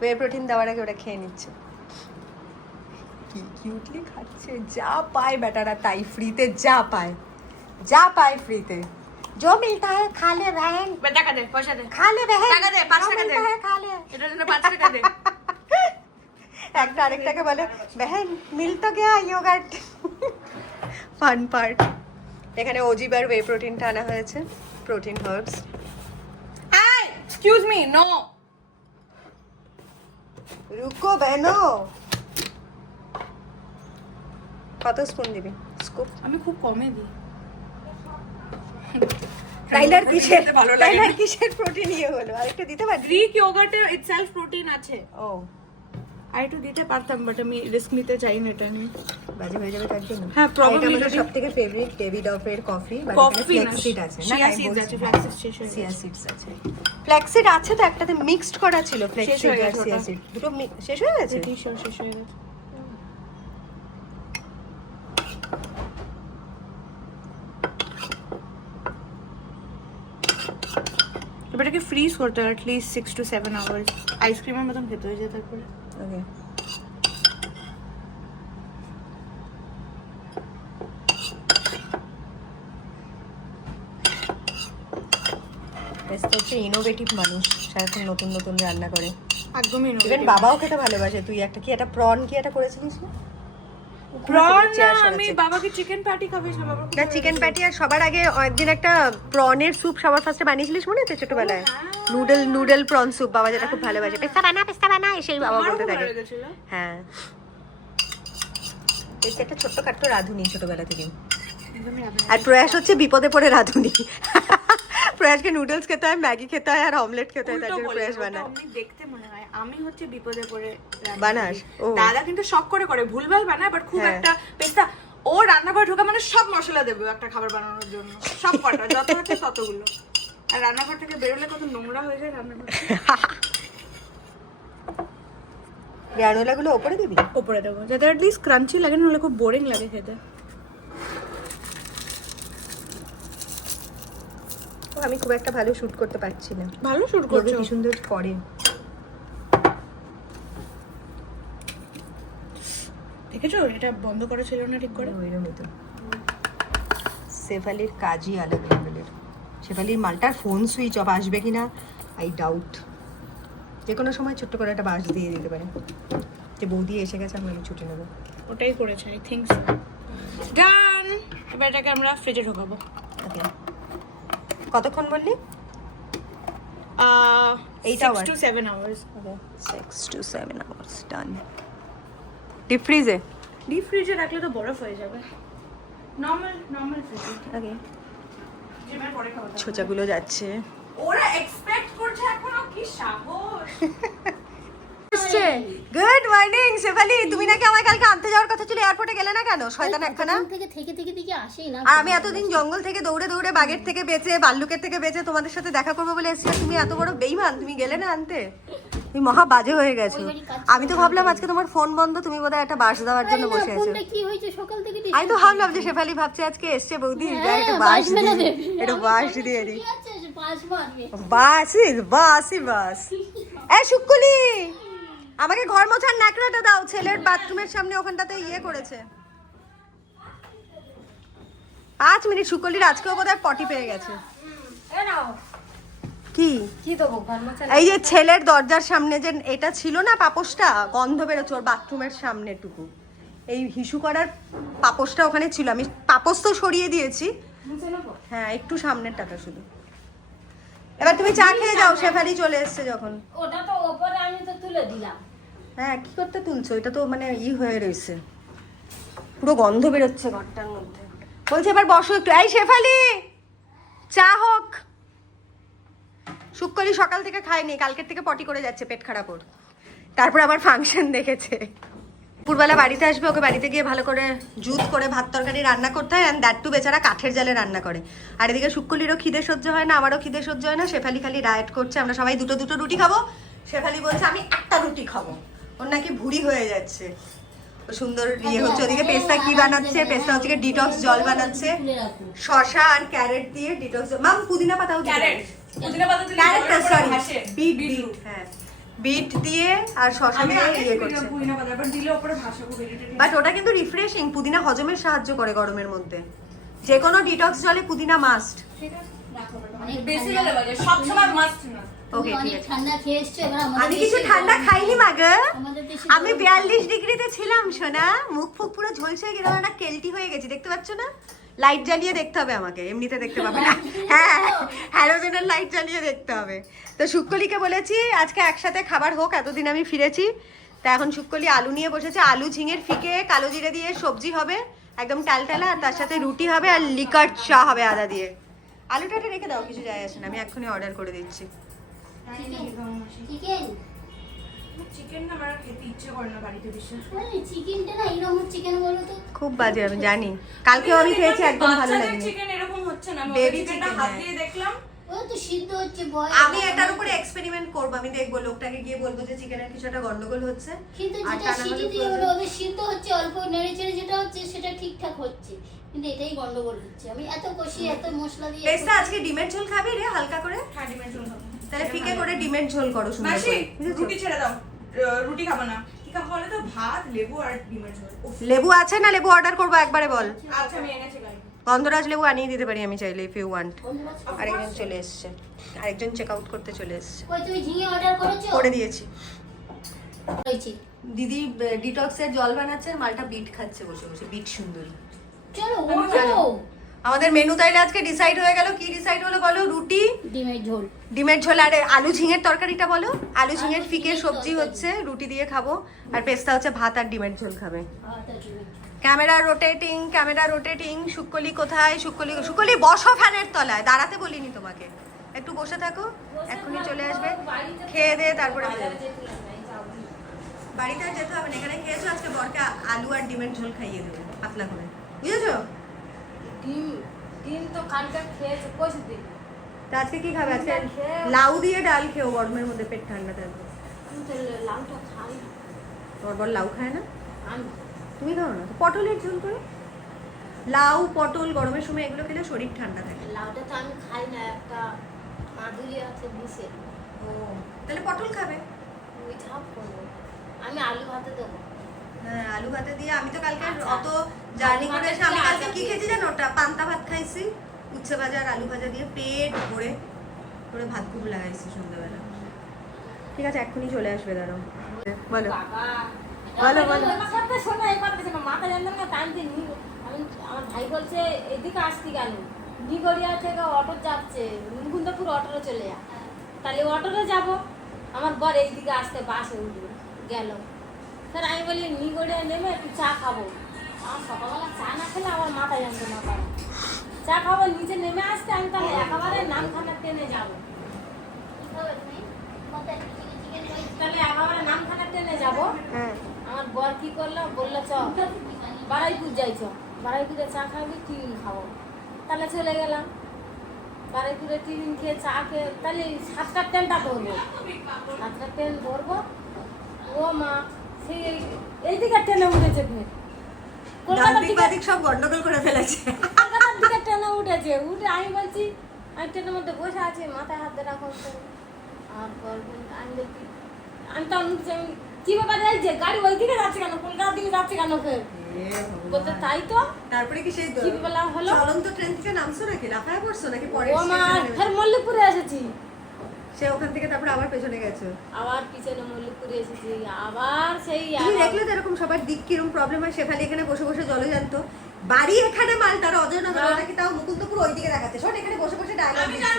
ওয়ে প্রোটিন দেওয়ার আগে ওটা খেয়ে নিচ্ছে। কি কিউটলি খাচ্ছে, যা পায় বেটারা তাই ফ্রিতে, যা পায় ফ্রিতে। जो मिलता है खा ले बहन, টাকা দে, পয়সা দে, खा ले बहन, টাকা দে, 5 টাকা দে, खा ले। এটার জন্য 5 টাকা দে। একটা আরেকটাকে বলে বহন মিল তো গয়া ইয়োগার্ট। ফান পার্ট, এখানে ওজিবার ওয়ে প্রোটিনটা আনা হয়েছে, প্রোটিন হার্বস। এই, এক্সকিউজ মি, নো। রুকো বেনো, কত স্পুন দিবি? স্কুপ? আমি খুব কমে দিই। টাইলার কিসের, ভালো লাগে টাইলার কিসের প্রোটিন ইয়ে হলো? আরেকটা দিতে পারবি? গ্রিক ইয়োগার্টে ইটসেলফ প্রোটিন আছে। ও, আর একটু দিতে পারতাম, বাট আমি রিস্ক নিতে চাই না এটা নিয়ে। বাজে হয়ে যাবে তার জন্য। হ্যাঁ, probably এটা যদি- সবথেকে ফেভারিট ডেভিডফের কফি, বাট কফি না, ফ্ল্যাক্স সিড আছে না? চিয়া সিডস আছে, ফ্ল্যাক্স সিড শেষ হয়ে চিয়া গেছে। সিডস আছে, ফ্ল্যাক্স সিড আছে তো, একটাতে মিক্সড করা ছিল ফ্ল্যাক্স শেষ সিড হয়ে আর গেছে চিয়া ওটা। সিড, দুটো শেষ হয়ে গেছে। শেষ হয়ে গেছে। এটাকে ফ্রিজ করতে হয় অ্যাটলিস্ট 6 to 7 আওয়ার্স, আইসক্রিমের মতন খেতে হয়ে যায় তারপরে। ওকে, পেস্তা হচ্ছে ইনোভেটিভ মানুষ, সারাক্ষণ নতুন নতুন রান্না করে। একদমই নয়। ইভেন বাবাও খেতে ভালোবাসে। তুই একটা কি একটা প্রন কি একটা করেছিলিস না? প্রন না, চেয়ার আমি সরাচ্ছে। বাবাকে চিকেন প্যাটি খাবে সব বাবা। না, চিকেন প্যাটি, আর সবার আগে একদিন একটা প্রনের স্যুপ সবার ফার্স্টে বানিয়েছিলিস মনে আছে ছোটবেলায়? নুডল প্রন স্যুপ, বাবা যেটা খুব ভালোবাসে, পেস্তা বানা এসেই বাবা বলতে থাকে। হ্যাঁ, পেস্তা একটা ছোট্ট খাট্ট রাঁধুনি ছোটবেলা থেকে। আর প্রয়াস হচ্ছে বিপদে পড়ে রাঁধুনি। প্রয়াসকে নুডলস খেতে হয়, ম্যাগি খেতে হয়, আর অমলেট খেতে হয়, তার জন্য প্রয়াস বানায়। দেখতে মনে হয় আমি হচ্ছে বিপদে পড়ে রান্না বানাস? করি। ও। দাদা কিন্তু শখ করে ভুলভাল বানায়, বাট খুব হ্যাঁ। একটা পেস্তা ও রান্নাঘরে ঢোকা মানে সব মশলা দেবে একটা খাবার বানানোর জন্য, সব কটা যত হচ্ছে ততগুলো। আর রান্নাঘর থেকে বেরোলে কত নোংরা হয়ে যায় রান্নাঘর। গ্রানোলা গুলো ওপরে দিবি? উপরে দেবো যাতে অ্যাটলিস্ট ক্রাঞ্চি লাগে, নাহলে খুব বোরিং লাগে খেতে। আমি খুব একটা ভালো শুট করতে পারছি না। ভালো শুট লোকে করছো। কি সুন্দর করে। দেখেছো এটা বন্ধ করা ছিল না ঠিক করে। ওইরকমই তো, সেফ আলির কাজই আলাদা লেভেলের। শেফালির মালটার ফোন সুইচ অফ আসবে কিনা আই ডাউট। যে কোনো সময় ছোট্ট করে একটা বাস দিয়ে দিতে পারে যে বৌদি এসে গেছে, আমরা ছুটি নেবো। ওটাই করেছে আই থিঙ্ক ডান। এবার এটাকে আমরা ফ্রিজে ঢোকাবো। ওকে, কতক্ষণ বললি? 8 6 to 7 hours. Okay, 6 to 7 hours done. Deep ফ্রিজে? ডিপ ফ্রিজে রাখলে তো বরফ হয়ে যাবে। নর্মাল ফ্রিজে। ওকে, এবার পরে খাবো। ছোচাগুলো যাচ্ছে। ওরা এক্সপেক্ট করছে এখনো, কি সাহস। গুড মর্নিং শেফালি, তুমি নাকি আমায় কালকে আনতে যাওয়ার কথা ছিল, এয়ারপোর্টে গেলে না কেন? শয়তান একখানা। থেকে আসেই না। আর আমি এতদিন জঙ্গল থেকে দৌড়ে দৌড়ে বাঘের থেকে বেঁচে, ভাল্লুকের থেকে বেঁচে তোমাদের সাথে দেখা করবো বলে এসেছি, তুমি এত বড় বেইমান, তুমি গেলে না আনতে? তুমি মহা বাজে হয়ে গেছো। আমি তো ভাবলাম আজকে তোমার ফোন বন্ধ, তুমি বোধহয় একটা বাস দেওয়ার জন্য বসে আছো। কি হয়েছে সকাল থেকে? আমি তো ভাবলাম যে শেফালি ভাবছে আজকে এসছে বৌদি, একটু বাস দিয়ে, একটু বাস দিয়ে দিই। বাস। এই শুক্কুলি, আমাকে ঘর মোছার ন্যাকড়াটা দাও, ছেলের বাথরুমের সামনে ওখানটাতে ইয়ে করেছে। 5 মিনিট। শুক্কুলির আজকেও বোধহয় পটি পেয়ে গেছে। কি দেবো ঘর মোছা? এই যে ছেলের দরজার সামনে যে এটা ছিল না পাপোশটা, গন্ধ বেরোচ্ছে ওর বাথরুমের সামনে টুকু, এই হিসু করার পাপোশটা ওখানে ছিল। আমি পাপোশ তো সরিয়ে দিয়েছি, হ্যাঁ একটু সামনের টাকা শুধু। এবার তুমি চা খেয়ে যাও, শেফালি চলে এসছে যখন। ওটা তো ওপরে আমি তো তুলে দিলাম। হ্যাঁ, কি করতে তুলছো? এটা তো মানে হয়ে রয়েছে, পুরো গন্ধ বেরোচ্ছে ঘরটার মধ্যে। বলছে এবার বসো একটু। এই শেফালি, চা হোক। শুক্কলি সকাল থেকে খায়নি, কালকের থেকে পটি করে যাচ্ছে, পেট খারাপ ওর। তারপর আবার ফাংশন দেখেছে। দুপুরবেলা বাড়িতে আসবে, ওকে বাড়িতে গিয়ে ভালো করে জুত করে ভাত তরকারি রান্না করতে হয়, অ্যান্ড দ্যাট টু বেচারা কাঠের জালে রান্না করে। আর এদিকে শুক্কলিরও খিদে সহ্য হয় না, আমারও খিদে সহ্য হয় না। শেফালি খালি ডায়েট করছে, আমরা সবাই দুটো রুটি খাবো। শেফালি বলছে আমি একটা রুটি খাবো, ওর নাকি ভুঁড়ি হয়ে যাচ্ছে। ও সুন্দর ইয়ে হচ্ছে। ওদিকে পেস্তা কি বানাচ্ছে? পেস্তা হচ্ছে ডিটক্স জল বানাচ্ছে, শসা আর ক্যারেট দিয়ে ডিটক্স। মাম পুদিনা পাতাও ক্যারেট বিট, হ্যাঁ বিট দিয়ে আর শসা দিয়ে ইয়ে করছে। বাট ওটা কিন্তু রিফ্রেশিং, পুদিনা হজমের সাহায্য করে গরমের মধ্যে। যে কোনো ডিটক্স জলে পুদিনা মাস্ট। ওকে ঠিক আছে। আমি কিছু ঠান্ডা খাইনি মা গো, আমি 42 ডিগ্রিতে ছিলাম সোনা, মুখ ফুক পুরো ঝলসে গেলাম, একটা কেলটি হয়ে গেছি, দেখতে পাচ্ছ না? লাইট জ্বালিয়ে দেখতে হবে আমাকে, এমনিতে দেখতে পাবে না। হ্যাঁ, হ্যালোজেনের লাইট জ্বালিয়ে দেখতে হবে। তো শুক্কলিকে বলেছি আজকে একসাথে খাবার হোক, এতদিন আমি ফিরেছি। তা এখন শুক্কলি আলু নিয়ে বসেছে, আলু ঝিঙের ফিকে কালো জিরে দিয়ে সবজি হবে একদম টালটালা, আর তার সাথে রুটি হবে আর লিকার চা হবে আদা দিয়ে। আলুটা রেখে দাও, কিছু যায় আসে না, আমি এক্ষুনি অর্ডার করে দিচ্ছি। চিকেন না আমার খেতে ইচ্ছে করে না বাড়িতে, বিশ্বাস করো। চিকেনটা না এরকম চিকেন বলো তো, খুব বাজে, আমি জানি। কালকেও আমি খেয়েছি, একদম ভালো লাগেনি। চিকেন এরকম হচ্ছে না, Baby বেবি চিকেনটা chicken, হাত হ্যাঁ। দিয়ে দেখলাম। ও তো সিদ্ধ হচ্ছে বয়। আমি এটার উপরে এক্সপেরিমেন্ট করব, আমি দেখবো, লোকটাকে গিয়ে বলবো যে চিকেনের কিছু একটা গন্ডগোল হচ্ছে। কিন্তু আর যেটা তা না হলে সিদ্ধ দিয়ে frozen- ওদের সিদ্ধ হচ্ছে অল্প নেড়ে চেড়ে, যেটা হচ্ছে সেটা ঠিকঠাক হচ্ছে, কিন্তু এটাই গন্ডগোল হচ্ছে। আমি এত কষি এত মশলা দিয়ে পেস্তা আজকে ডিমের ঝোল খাবি রে হালকা করে? হ্যাঁ, ডিমের ঝোল খাবো। তাহলে ফিকে করে ডিমের ঝোল করো সুন্দর মাসি, করে, বুঝেছো? রুটি ছেড়ে দাও, রুটি খাবো না। কি খাবো বলো তো? ভাত, লেবু আর ডিমের ঝোল। উফ, লেবু আছে না? লেবু অর্ডার করবো একবারে বল। আচ্ছা আমি এনেছি গাড়ি। গন্ধরাজ লেবু আনিয়ে দিতে পারি আমি চাইলে, ইফ ইউ ওয়ান্ট। আরেকজন চলে এসছে, আরেকজন চেক আউট করতে চলে এসছে। কই তুমি ঝিঙে অর্ডার করেছো? করে দিয়েছি। হয়েছে। দিদি ডিটক্সের জল বানাচ্ছে, আর মালটা বিট খাচ্ছে বসে বসে, বিট সুন্দরী। চলো ওঠো। আমাদের মেনু তাইলে আজকে ডিসাইড হয়ে গেল। কি ডিসাইড হলো বলো? রুটি, ডিমের ঝোল, ডিমের ঝোল আর আলু ঝিঙের তরকারিটা বলো। আলু ঝিঙের ফিকে সবজি হচ্ছে, রুটি দিয়ে খাবো, আর পেস্তা হচ্ছে ভাত আর ডিমের ঝোল খাবে। Camera rotating. শুক্কলি কোথায়? শুক্কলি বসো ফ্যানের তলায়, দাঁড়াতে বলিনি তোমাকে, একটু বসে থাকো, এক্ষুনি চলে আসবে। খেয়ে দে তারপরে বাড়িতে আর যেতে হবে না, এখানে খেয়েছো। আজকে বরকে আলু আর ডিমের ঝোল খাইয়ে দেবে পাতলা করে, বুঝেছো? ডিম তো কালকে খেয়েছে, কইছে দিন। তা আজকে কি খাবে? আজকে লাউ দিয়ে ডাল খেও, গরমের মধ্যে পেট ঠান্ডা থাকবে। আমি তো লাউটা খাই না। তোমার বর লাউ খায় না? আমি তুমি খাও না? তো পটলের ঝোল করো। লাউ পটল গরমের সময় এগুলো খেলে শরীর ঠান্ডা থাকে। লাউটা তো আমি খাই না, একটা মাদুলি আছে বিষে। ও, তাহলে পটল খাবে। ওই ঝাপ করবো, আমি আলু ভাতে দেবো। হ্যাঁ, আলু ভাতে দিয়ে। আমি তো কালকে আচ্ছা। অত জার্নি করে এসে আমি কালকে আচ্ছা, কি খেয়েছি জানো? ওটা পান্তা ভাত খাইছি, উচ্ছে ভাজা আর আলু ভাজা দিয়ে পেট ভরে করে ভাত খুব লাগাইছি সন্ধ্যাবেলা। ঠিক আছে, এক্ষুনি চলে আসবে, দাঁড়াও। বলো বাবা বলো বলো। শোনো এই কথা শোনো, মাথা জানতাম না টাইম দিয়ে আমি আমার ভাই বলছে এদিকে আসতি কেন, নিগড়িয়া থেকে অটো যাচ্ছে, মুকুন্দপুর অটোরে চলে যা। তাহলে অটোরে যাব, আমার বর এইদিকে আসতে বাসে উঠবে গেল। স্যার আমি বলি নিগড়িয়া নেমে একটু চা খাবো। আমার সকালবেলা চা না খেলে আমার মাথা জানতো না, কারণ চা খাবো নিচে নেমে আসতে, আমি তাহলে একেবারে নামখানা ট্রেনে যাবো। তাহলে একেবারে নামখানা ট্রেনে যাবো। হ্যাঁ আমার বর কি করলো, বললো চ বারাইপুর যাই, চ বারাইপুরে চা খাবি, টিফিন খাবো। তাহলে চলে গেলাম বারাইপুরে, টিফিন খেয়ে চা খেয়ে তাহলে 7টার ট্রেনটা ধরবো, 7টার ট্রেন ধরবো। ও মা সেই এইদিকে ট্রেনে উঠেছে, কলকাতার দিকে দাদিক সব গন্ডগোল করে ফেলেছে। কলকাতার দিকে ট্রেনে উঠেছে। উঠে আমি বলছি, আমি ট্রেনের মধ্যে বসে আছি, মাথায় হাত দিয়ে রাখো। আর পর আমি বলছি, আমি তখন উঠছি, আমি কি ব্যাপার, এই যে গাড়ি ওইদিকে যাচ্ছে কেন, কলকাতার দিকে যাচ্ছে কেন? বলতে তাই তো। তারপরে কি সেই কি বেলা হলো, চলন্ত ট্রেন থেকে নামছো নাকি, লাফায় পড়ছো নাকি পরে ও মা ফের মল্লিকপুরে এসেছি। সে ওখান থেকে তারপরে আবার পেছনে গেছো? আবার পিছনে মল্লিকপুরে এসেছি, আবার সেই তুমি দেখলে তো এরকম সবার দিক কিরম প্রবলেম হয়। শেফালি এখানে বসে বসে জলে জানতো, বাড়ি এখানে মাল, তার অজয়নগর নাকি, তাও মুকুন্দপুর ওইদিকে দেখাচ্ছে। শোন এখানে বসে বসে ডায়লগ দিচ্ছে,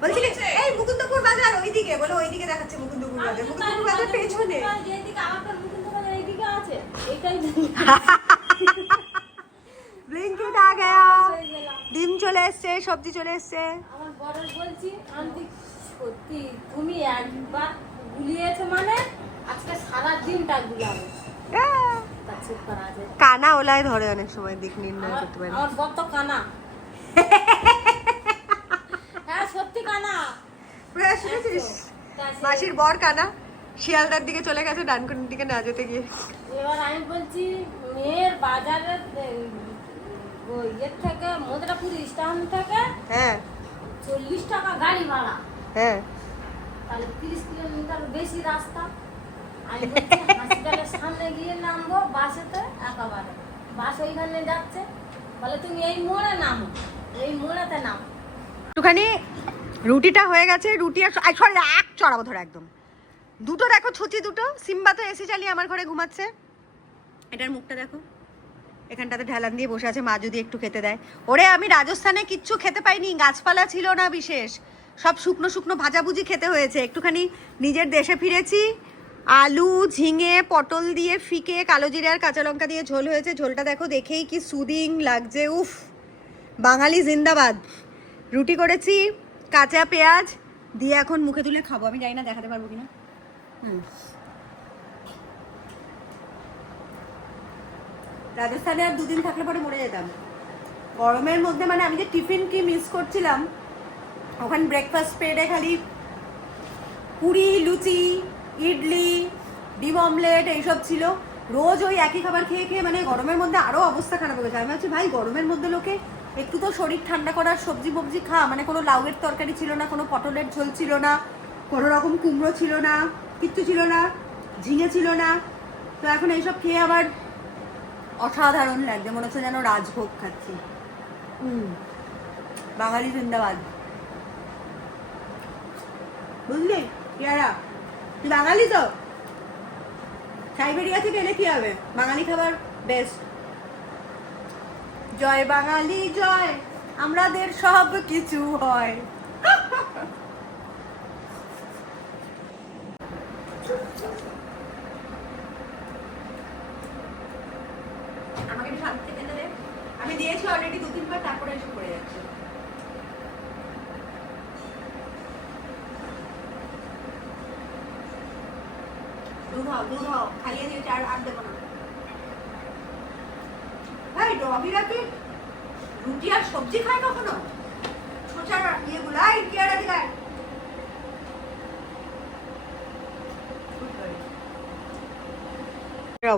বলছিলি এই মুকুন্দপুর বাজার ওইদিকে, বলে ওইদিকে দেখাচ্ছে মুকুন্দপুর বাজার, মুকুন্দপুর বাজার পেছনে। যেদিকে আমার মুকুন্দ বাজার এইদিকে আছে, এইটাই ব্লিঙ্কিট আ গয়া, ডিম চলে এসছে, সবজি চলে এসছে। আমার বড় বলছি, আমি সত্যি তুমি একবার গুলিয়েছো মানে আজকে সারা দিনটা গুলাবে। তা চুপ করা যায়, কানা ওলায় ধরে অনেক সময় দিক নির্ণয় করতে পারে। আমার বর তো কানা। হ্যাঁ সত্যি কানা। প্রায় শুনেছিস মাসির বর কানা, শিয়ালদার দিকে চলে গেছে ডানকুনির দিকে না যেতে গিয়ে। এবার আমি বলছি মেয়ের বাজারের ইয়ের থেকে মধুরাপুর স্টেশন থেকে হ্যাঁ 40 টাকা গাড়ি ভাড়া, হ্যাঁ তাহলে 30 কিলোমিটার বেশি রাস্তা। আমি বলছি হসপিটালের সামনে গিয়ে নামবো বাসেতে, একেবারে বাস ওইখানে যাচ্ছে, বলে তুমি এই মোড়ে নামো, এই মোড়েতে নামো। একটুখানি রুটিটা হয়ে গেছে, রুটি আর সরি এক চড়াবো ধরে একদম। দুটো দেখো ছুচি, দুটো সিম্বা তো এসি চালিয়ে আমার ঘরে ঘুমাচ্ছে। এটার মুখটা দেখো, এখানটাতে ঢালান দিয়ে বসে আছে, মা যদি একটু খেতে দেয়। ওরে আমি রাজস্থানে কিচ্ছু খেতে পাইনি, গাছপালা ছিল না বিশেষ, সব শুকনো শুকনো ভাজাভুজি খেতে হয়েছে। একটুখানি নিজের দেশে ফিরেছি, আলু ঝিঙে পটল দিয়ে ফিকে কালো জিরে আর কাঁচা লঙ্কা দিয়ে ঝোল হয়েছে। ঝোলটা দেখো, দেখেই কি সুদিং লাগছে, উফ বাঙালি জিন্দাবাদ। রুটি করেছি, কাঁচা পেঁয়াজ দিয়ে এখন মুখে তুলে খাবো। আমি জানি না দেখাতে পারবো কিনা। রাজস্থানে আর 2 দিন থাকলে পরে মরে যেতাম গরমের মধ্যে। মানে আমি যে টিফিন কি মিস করছিলাম, ওখানে ব্রেকফাস্ট পেডে খালি পুরি লুচি ইডলি ডিম অমলেট এইসব ছিল। রোজ ওই একই খাবার খেয়ে খেয়ে মানে গরমের মধ্যে আরও অবস্থা খারাপ হয়ে গেছে। আমি ভাবছি ভাই গরমের মধ্যে লোকে একটু তো শরীর ঠান্ডা করার সবজি ফবজি খা। মানে কোনো লাউয়ের তরকারি ছিল না, কোনো পটলের ঝোল ছিল না, কোনো রকম কুমড়ো ছিল না, কিচ্ছু ছিল না, ঝিঙে ছিল না। তো এখন এইসব খেয়ে আবার অসাধারণ লাগছে, মনে হচ্ছে যেন রাজভোগ খাচ্ছি। বাঙালি জিন্দাবাদ, বুঝলি ইয়ারা, তুই বাঙালি তো, সাইবেরিয়া থেকে এলে কি হবে, বাঙালি খাবার বেস্ট। জয় বাঙালি জয়, আমাদের সব কিছু হয়। আমাকে একটু শান্তি খেতে দে, আমি দিয়েছি অলরেডি 2-3 বার, তারপরে এসে পড়ে যাচ্ছে। দুধ হাও খাইয়ে দিয়েছি, আর দেবো না। ভাই ডগিরা কি রুটি আর সবজি খায় কখনো? ছোচার ইয়েগুলো আই কিয়ারা দিগায়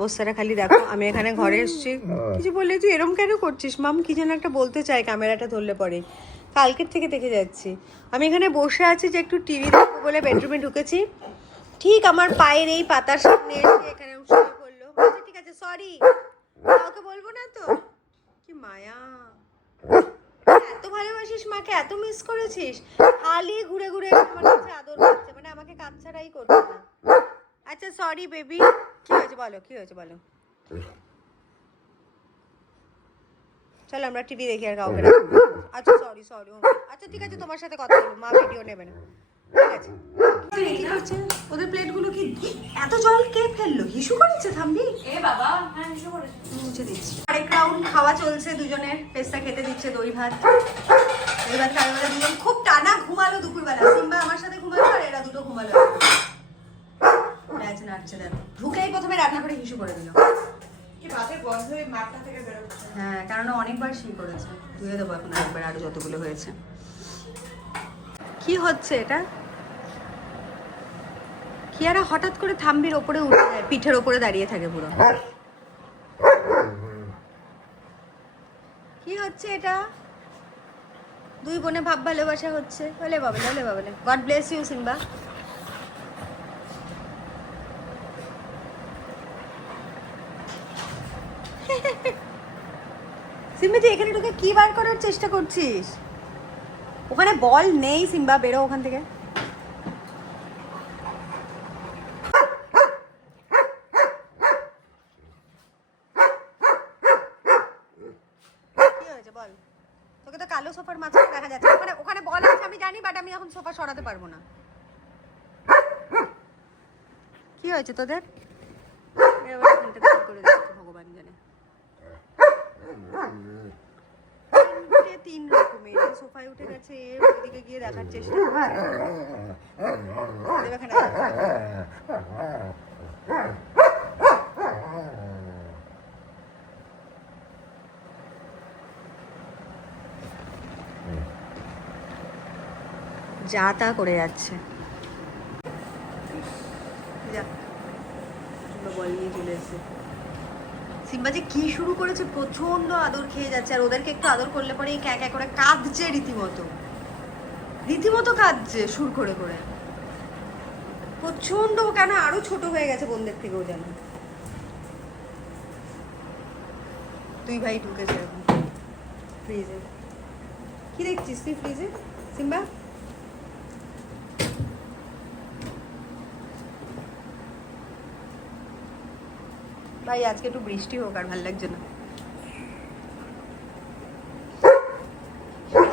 অবস্থাটা খালি দেখো। আমি এখানে ঘরে এসেছি, কিছু বললে তুই এরম কেন করছিস মাম, কি যেন একটা বলতে চাই, ক্যামেরাটা ধরলে পরে। কালকের থেকে দেখে যাচ্ছি আমি এখানে বসে আছি যে একটু টিভি দেখবো বলে বেডরুমে ঢুকেছি, ঠিক আমার পায়ের এই পাতার সামনে এসে এখানে শুয়ে পড়লো। আচ্ছা ঠিক আছে সরি, কাউকে বলবো না তো, কি মায়া। এত ভালোবাসিস মাকে, এত মিস করেছিস, খালি ঘুরে ঘুরে আমার কাছে আদর করছে, মানে আমাকে কাজ ছাড়াই করছে না। আচ্ছা সরি বেবি, কি হয়েছে বলো, কি হয়েছে বলো। চলো আমরা টিভি দেখি আর কাউকে রাখবো না। আচ্ছা সরি সরি, আচ্ছা ঠিক আছে, তোমার সাথে কথা বলবো, মা ভিডিও নেবে না, ঠিক আছে। কি করছে ওদের প্লেটগুলো? কি এত জল কে ফেললো? হিসু করেছে থাম্বি? এ বাবা, হ্যাঁ হিসু করেছে। মুছে দিচ্ছি। আরেক রাউন্ড খাওয়া চলছে দুজনের, পেস্তা খেতে দিচ্ছে দই ভাত। দই ভাত খাওয়া বলে দুজন খুব টানা ঘুমালো দুপুরবেলা। সিম্বা আমার সাথে ঘুমালো আর এরা দুটো ঘুমালো। ম্যাচ নাচছে দেখো। ঢুকেই প্রথমে রান্না করে হিসু করে দিল। কি ভাতের গন্ধ এই মাঠটা থেকে বেরোচ্ছে। হ্যাঁ, কারণ অনেকবার শি করেছে। ধুয়ে দেবো এখন আরেকবার, আরো যতগুলো হয়েছে। কি হচ্ছে এটা? কিয়ারা হঠাৎ করে থাম্বির ওপরে উঠে যায়, পিঠের ওপরে দাঁড়িয়ে থাকে পুরো। কি হচ্ছে এটা? দুই বোনে ভাব ভালোবাসা হচ্ছে। বলে বাবলে, বলে বাবলে। God bless you Simba. Simba তুই এখানে ঢুকে কি বার করার চেষ্টা করছিস? ওখানে বল নেই সিম্বা, বেরো ওখান থেকে। কি হয়েছে বল? তোকে তো কালো সোফার মাঝখানে দেখা যাচ্ছে। ওখানে ওখানে বল আছে আমি জানি, বাট আমি এখন সোফা সরাতে পারবো না। কি হয়েছে তোদের? এবার এখানটা ঠিক করে দিচ্ছে ভগবান জানে। তিন রকমের সোফায় উঠে গেছে, ওইদিকে গিয়ে দেখার চেষ্টা যা তা করে যাচ্ছে। বল নিয়ে চলে এসছে। সিম্বা যে কি শুরু করেছে, প্রচন্ড আদর খেয়ে যাচ্ছে। আর ওদেরকে একটু আদর করলে পরে ক্যাঁ ক্যাঁ করে কাঁদছে রীতিমতো, রীতিমতো কাঁদছে সুর করে করে। প্রচন্ড, কেন আরো ছোট হয়ে গেছে বোনদের থেকেও যেন। তুই ভাই ঢুকেছে এখন ফ্রিজে। কি দেখছিস তুই ফ্রিজে সিম্বা? ভাই আজকে একটু বৃষ্টি হোক, আর ভালো লাগছে না।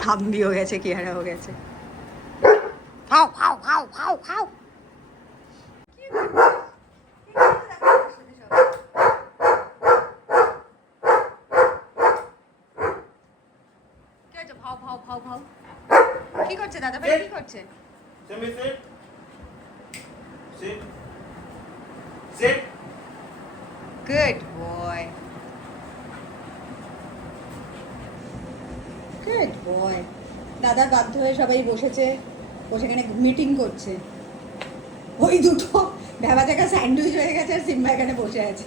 থাম্বি হয়ে গেছে, কিয়ারা হয়ে গেছে। খাও খাও খাও খাও খাও। কি হচ্ছে? ভাও ভাও ভাও ভাও। কি করছে দাদা ভাই? কি করছে? Simbi, sit. Sit. Sit. Good boy. Good boy. দাদা বাধ্য হয়ে সবাই বসেছে, বসে এখানে মিটিং করছে। ওই দুটো ভেবা জায়গা স্যান্ডউইচ হয়ে গেছে, আর সিম্বা এখানে বসে আছে।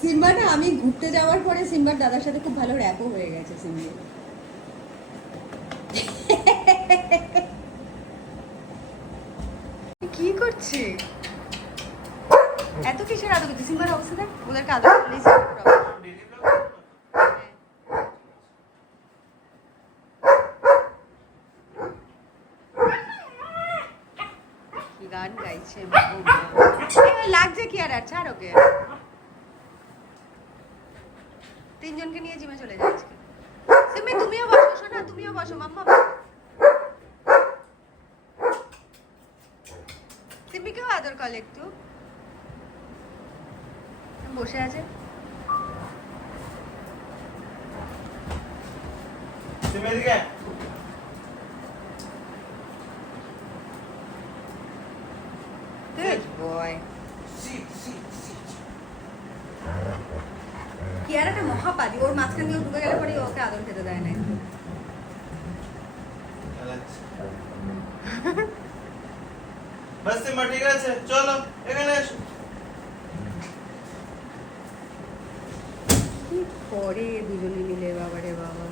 সিম্বা না, আমি ঘুরতে যাওয়ার পরে সিম্বার দাদার সাথে খুব ভালো র্যাপও হয়ে গেছে সিম্বা। কি করছে? এত কিসের আদর করছে? সিম্বার অবস্থা দেখ, ওদেরকে আদর করলেই সিম্বার প্রবলেম। কি গান গাইছে, লাগছে কি আর? ছাড় ওকে। তিনজনকে নিয়ে জিমে চলে যাচ্ছে। সিম্মি তুমিও বসো, শোনা তুমিও বসো। মাম্মা সিম্মিকেও আদর কর একটু। বসে আছে। Simbi, এদিকে। Good boy. Sit, sit, sit. কিয়ারাটা মহাপাদি, ওর মাঝখান দিয়ে ঢুকে গেলে পরে ওকে আদর খেতে দেয় না। বাস সিম্বা, ঠিক আছে, চলো এখানে এসো। কি করে দুজনে মিলে, বাবা রে বাবা।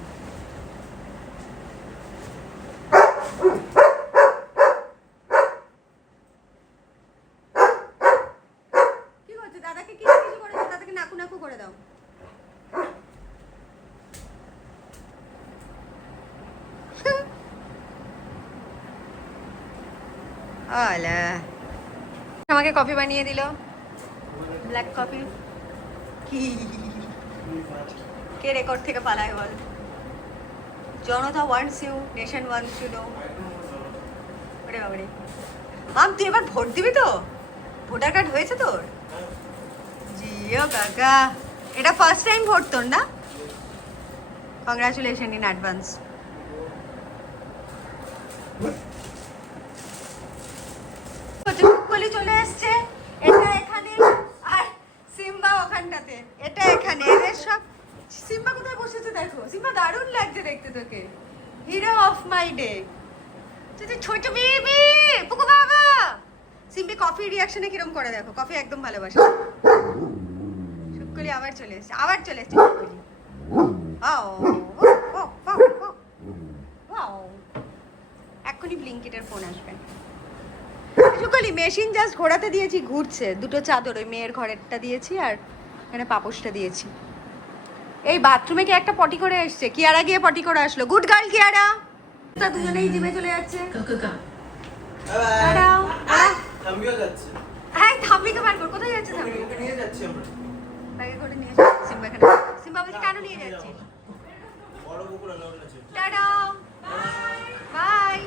কি করছে? দাদাকে কিছু কিছু করে দাও, দাদাকে নাকু নাকু করে দাও। আলা আমাকে কফি বানিয়ে দিল, ব্ল্যাক কফি। কি কে রেকর্ড থেকে পালায় বল? Janata wants you, nation wants you know. ওরে বাবারে, তুই এবার ভোট দিবি তো? ভোটার কার্ড হয়েছে তোর? জিও কাকা, এটা ফার্স্ট টাইম ভোট তোর না? Congratulation in advance. কলি চলে এসছে, এটা এখানে আর সিম্বা ওখানটাতে, এটা এখানে। এদের সব সিম্বা কোথায় বসেছে দেখো, সিম্বা দারুণ লাগছে দেখতে তোকে, হিরো অফ মাই ডে। ছোট বেবি পুকু বাবা। সিম্বি কফি রিয়াকশনে কিরম করে দেখো, কফি একদম ভালোবাসে। শুকলি আবার চলে এসছে, আবার চলে এসছে শুকলি। এক্ষুনি ব্লিঙ্কিটের ফোন আসবে। শুকলি মেশিন জাস্ট ঘোরাতে দিয়েছি, ঘুরছে। দুটো চাদর, ওই মেয়ের ঘরেরটা দিয়েছি আর এখানে পাপোশটা দিয়েছি। এই বাথরুমে কি একটা পটি করে এসছে, কিয়ারা গিয়ে পটি করে আসলো। Good girl Kiara. দুজনেই জিমে চলে যাচ্ছে। টাটা। থাম্বিও যাচ্ছে। হ্যাঁ থাম্বিকে বার কর, কোথায় যাচ্ছে থাম্বি? ওকে নিয়ে যাচ্ছি আমরা। ব্যাগে করে নিয়ে যাচ্ছে সিম্বা এখানে। সিম্বা বলছে কেন নিয়ে যাচ্ছিস? বড় কুকুর আলো আছে। Tata bye.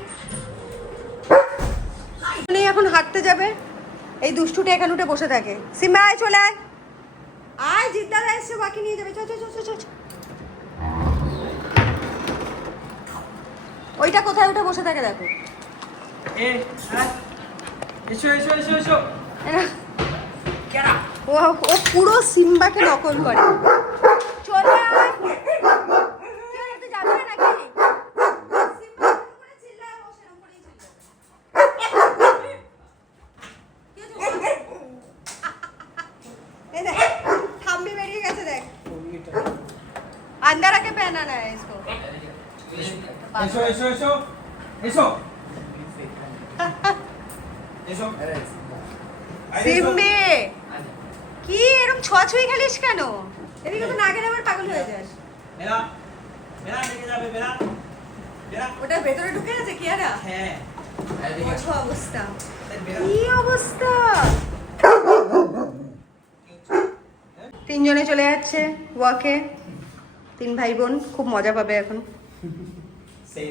উনি এখন হাঁটতে যাবে, এই দুষ্টুটা এখানে উঠে বসে থাকে। সিম্বা আয়, চলে আয়, আয় জিদ্দাদা এসছে, বাকি নিয়ে যাবে। চল চল চল চল। ওইটা কোথায় উঠে বসে থাকে দেখো। এসো এসো এসো এসো। ও ও পুরো সিম্বাকে নকল করে। চলে আয়। কি হলো, তুই যাবি না নাকি? সিম্বা এরকম করে চিল্লায়, ও সেরকম করেই চিল্লায়। কি হয়েছে? এই দেখ, থাম্বি বেরিয়ে গেছে দেখ। अंदर आके पहनाना है इसको। এসো এসো এসো এসো এসো। সিম্বে কি এরকম ছোঁয়াছুঁই খেলিস কেন? এদিকে তো নাগের আবার পাগল হয়ে যাস। মেরা মেরা লেগে যাবে, মেরা মেরা। ওটা ভেতরে ঢুকে আছে কি আরা? হ্যাঁ কি অবস্থা, কি অবস্থা। তিনজনে চলে যাচ্ছে ওয়াকে, তিন ভাই বোন, খুব মজা পাবে এখন। সেই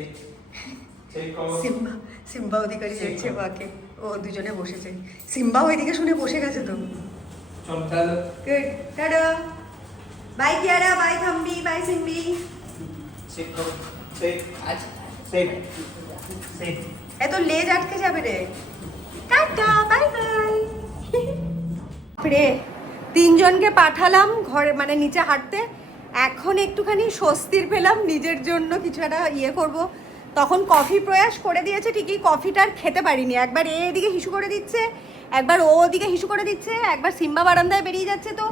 সেই কম। সিম্বা সিম্বা ওদিকে যাচ্ছে ওয়াকে, ও দুজনে বসেছে। সিম্বা ওইদিকে শুনে বসে গেছে তো। চল চল। Good tata bye Kiara, bye Thambi, bye Simbi. Check করো, চেক আচ্ছা চেক চেক। এত লেজ আটকে যাবে রে। Tata bye bye. রে তিনজনকে পাঠালাম ঘরে, মানে নিচে হাঁটতে। এখন একটুখানি স্বস্তির পেলাম, নিজের জন্য কিছু একটা ইয়ে করব। তখন কফি প্রয়াস করে দিয়েছে ঠিকই, কফিটা আর খেতে পারিনি। একবার এদিকে হিসু করে দিচ্ছে, একবার ও ওদিকে হিসু করে দিচ্ছে, একবার সিম্বা বারান্দায় বেরিয়ে যাচ্ছে, তো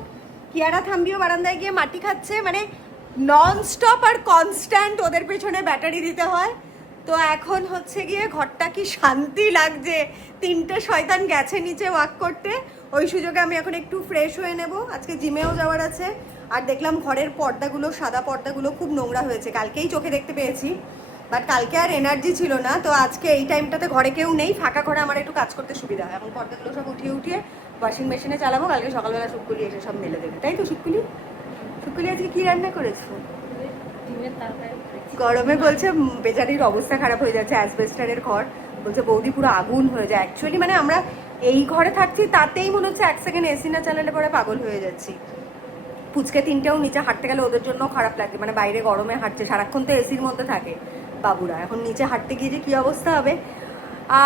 কিয়ারা থাম্বিও বারান্দায় গিয়ে মাটি খাচ্ছে। মানে নন স্টপ আর কনস্ট্যান্ট ওদের পেছনে ব্যাটারি দিতে হয়। তো এখন হচ্ছে গিয়ে ঘরটা কি শান্তি লাগছে। তিনটে শয়তান গেছে নিচে ওয়াক করতে, ওই সুযোগে আমি এখন একটু ফ্রেশ হয়ে নেব। আজকে জিমেও যাওয়ার আছে। আর দেখলাম ঘরের পর্দাগুলো, সাদা পর্দাগুলো খুব নোংরা হয়েছে, কালকেই চোখে দেখতে পেয়েছি, বাট কালকে আর এনার্জি ছিল না। তো আজকে এই টাইমটাতে ঘরে কেউ নেই, ফাঁকা ঘরে আমার একটু কাজ করতে সুবিধা হয়। এখন পর্দাগুলো সব উঠিয়ে উঠিয়ে ওয়াশিং মেশিনে চালাবো, কালকে সকালবেলা শুকুলি এসে সব মেলে দেবে। তাই তো শুকুলি? শুকুলি আজকে কি রান্না করেছো? ডিমের তরকারি। গরমে বলছে বেচারির অবস্থা খারাপ হয়ে যাচ্ছে, অ্যাসবেস্টারের ঘর। বলছে বৌদি পুরো আগুন হয়ে যায়। অ্যাকচুয়ালি মানে আমরা এই ঘরে থাকছি, তাতেই মনে হচ্ছে 1 সেকেন্ড এসি না চালালে পরে পাগল হয়ে যাচ্ছি। পুচকে তিনটেও নিচে হাঁটতে গেলে ওদের জন্য খারাপ লাগে, মানে বাইরে গরমে হাঁটছে, সারাক্ষণ তো এসির মধ্যে থাকে বাবুরা। এখন নিচে হাঁটতে গিয়ে যে কী অবস্থা হবে।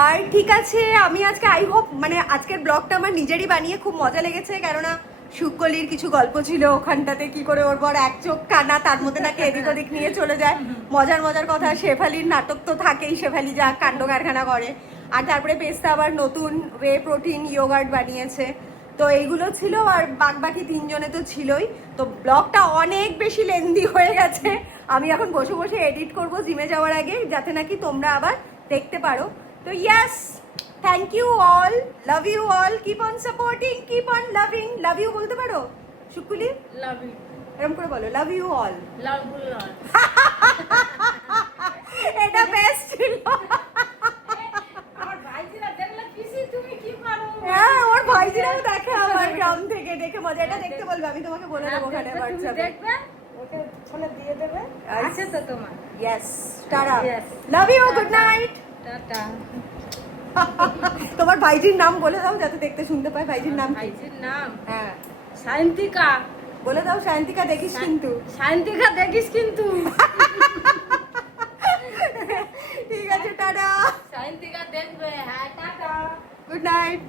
আর ঠিক আছে, আমি আজকে আই হোপ, মানে আজকের ব্লগটা আমার নিজেরই বানিয়ে খুব মজা লেগেছে। কেননা শুকলির কিছু গল্প ছিল ওখানটাতে, কি করে ওর বর এক চোখ কানা, তার মধ্যে নাকি এদিক ওদিক নিয়ে চলে যায়। মজার মজার কথা। শেফালির নাটক তো থাকেই, শেফালি যা কাণ্ড কারখানা করে। আর তারপরে পেস্তা আবার নতুন ওয়ে প্রোটিন ইয়োগার্ট বানিয়েছে। তো এইগুলো ছিল, আর বাকি তিনজনে তো ছিলই। তো ব্লগটা অনেক বেশি লেন্দি হয়ে গেছে। আমি এখন বসে বসে এডিট করব জিমে যাওয়ার আগে, যাতে নাকি তোমরা আবার দেখতে পারো। তো yes, thank you all, love you all, keep on supporting, keep on loving. Love you বলতে পারো শুকুলি? Love you. এরকম করে বলো, love you all. Love you all. এটা বেস্ট ছিল। আমার ভাই ছিল দেখলে এটা দেখতে বলবে, আমি তোমাকে বলে দেবো ওখানে হোয়াটসঅ্যাপে। দেখবে ওকে ফোনে দিয়ে দেবে। আছে তো তোমার। Yes, tata, Yes. Love you, good night. Tata. তোমার ভাইজির নাম বলে দাও যাতে দেখতে শুনতে পায়। ভাইজির নাম কি? ভাইজির নাম হ্যাঁ সায়ন্তিকা। বলে দাও, সায়ন্তিকা দেখিস কিন্তু। সায়ন্তিকা দেখিস কিন্তু। ঠিক আছে, টাটা, সায়ন্তিকা দেখবে। হ্যাঁ টাটা। Good night.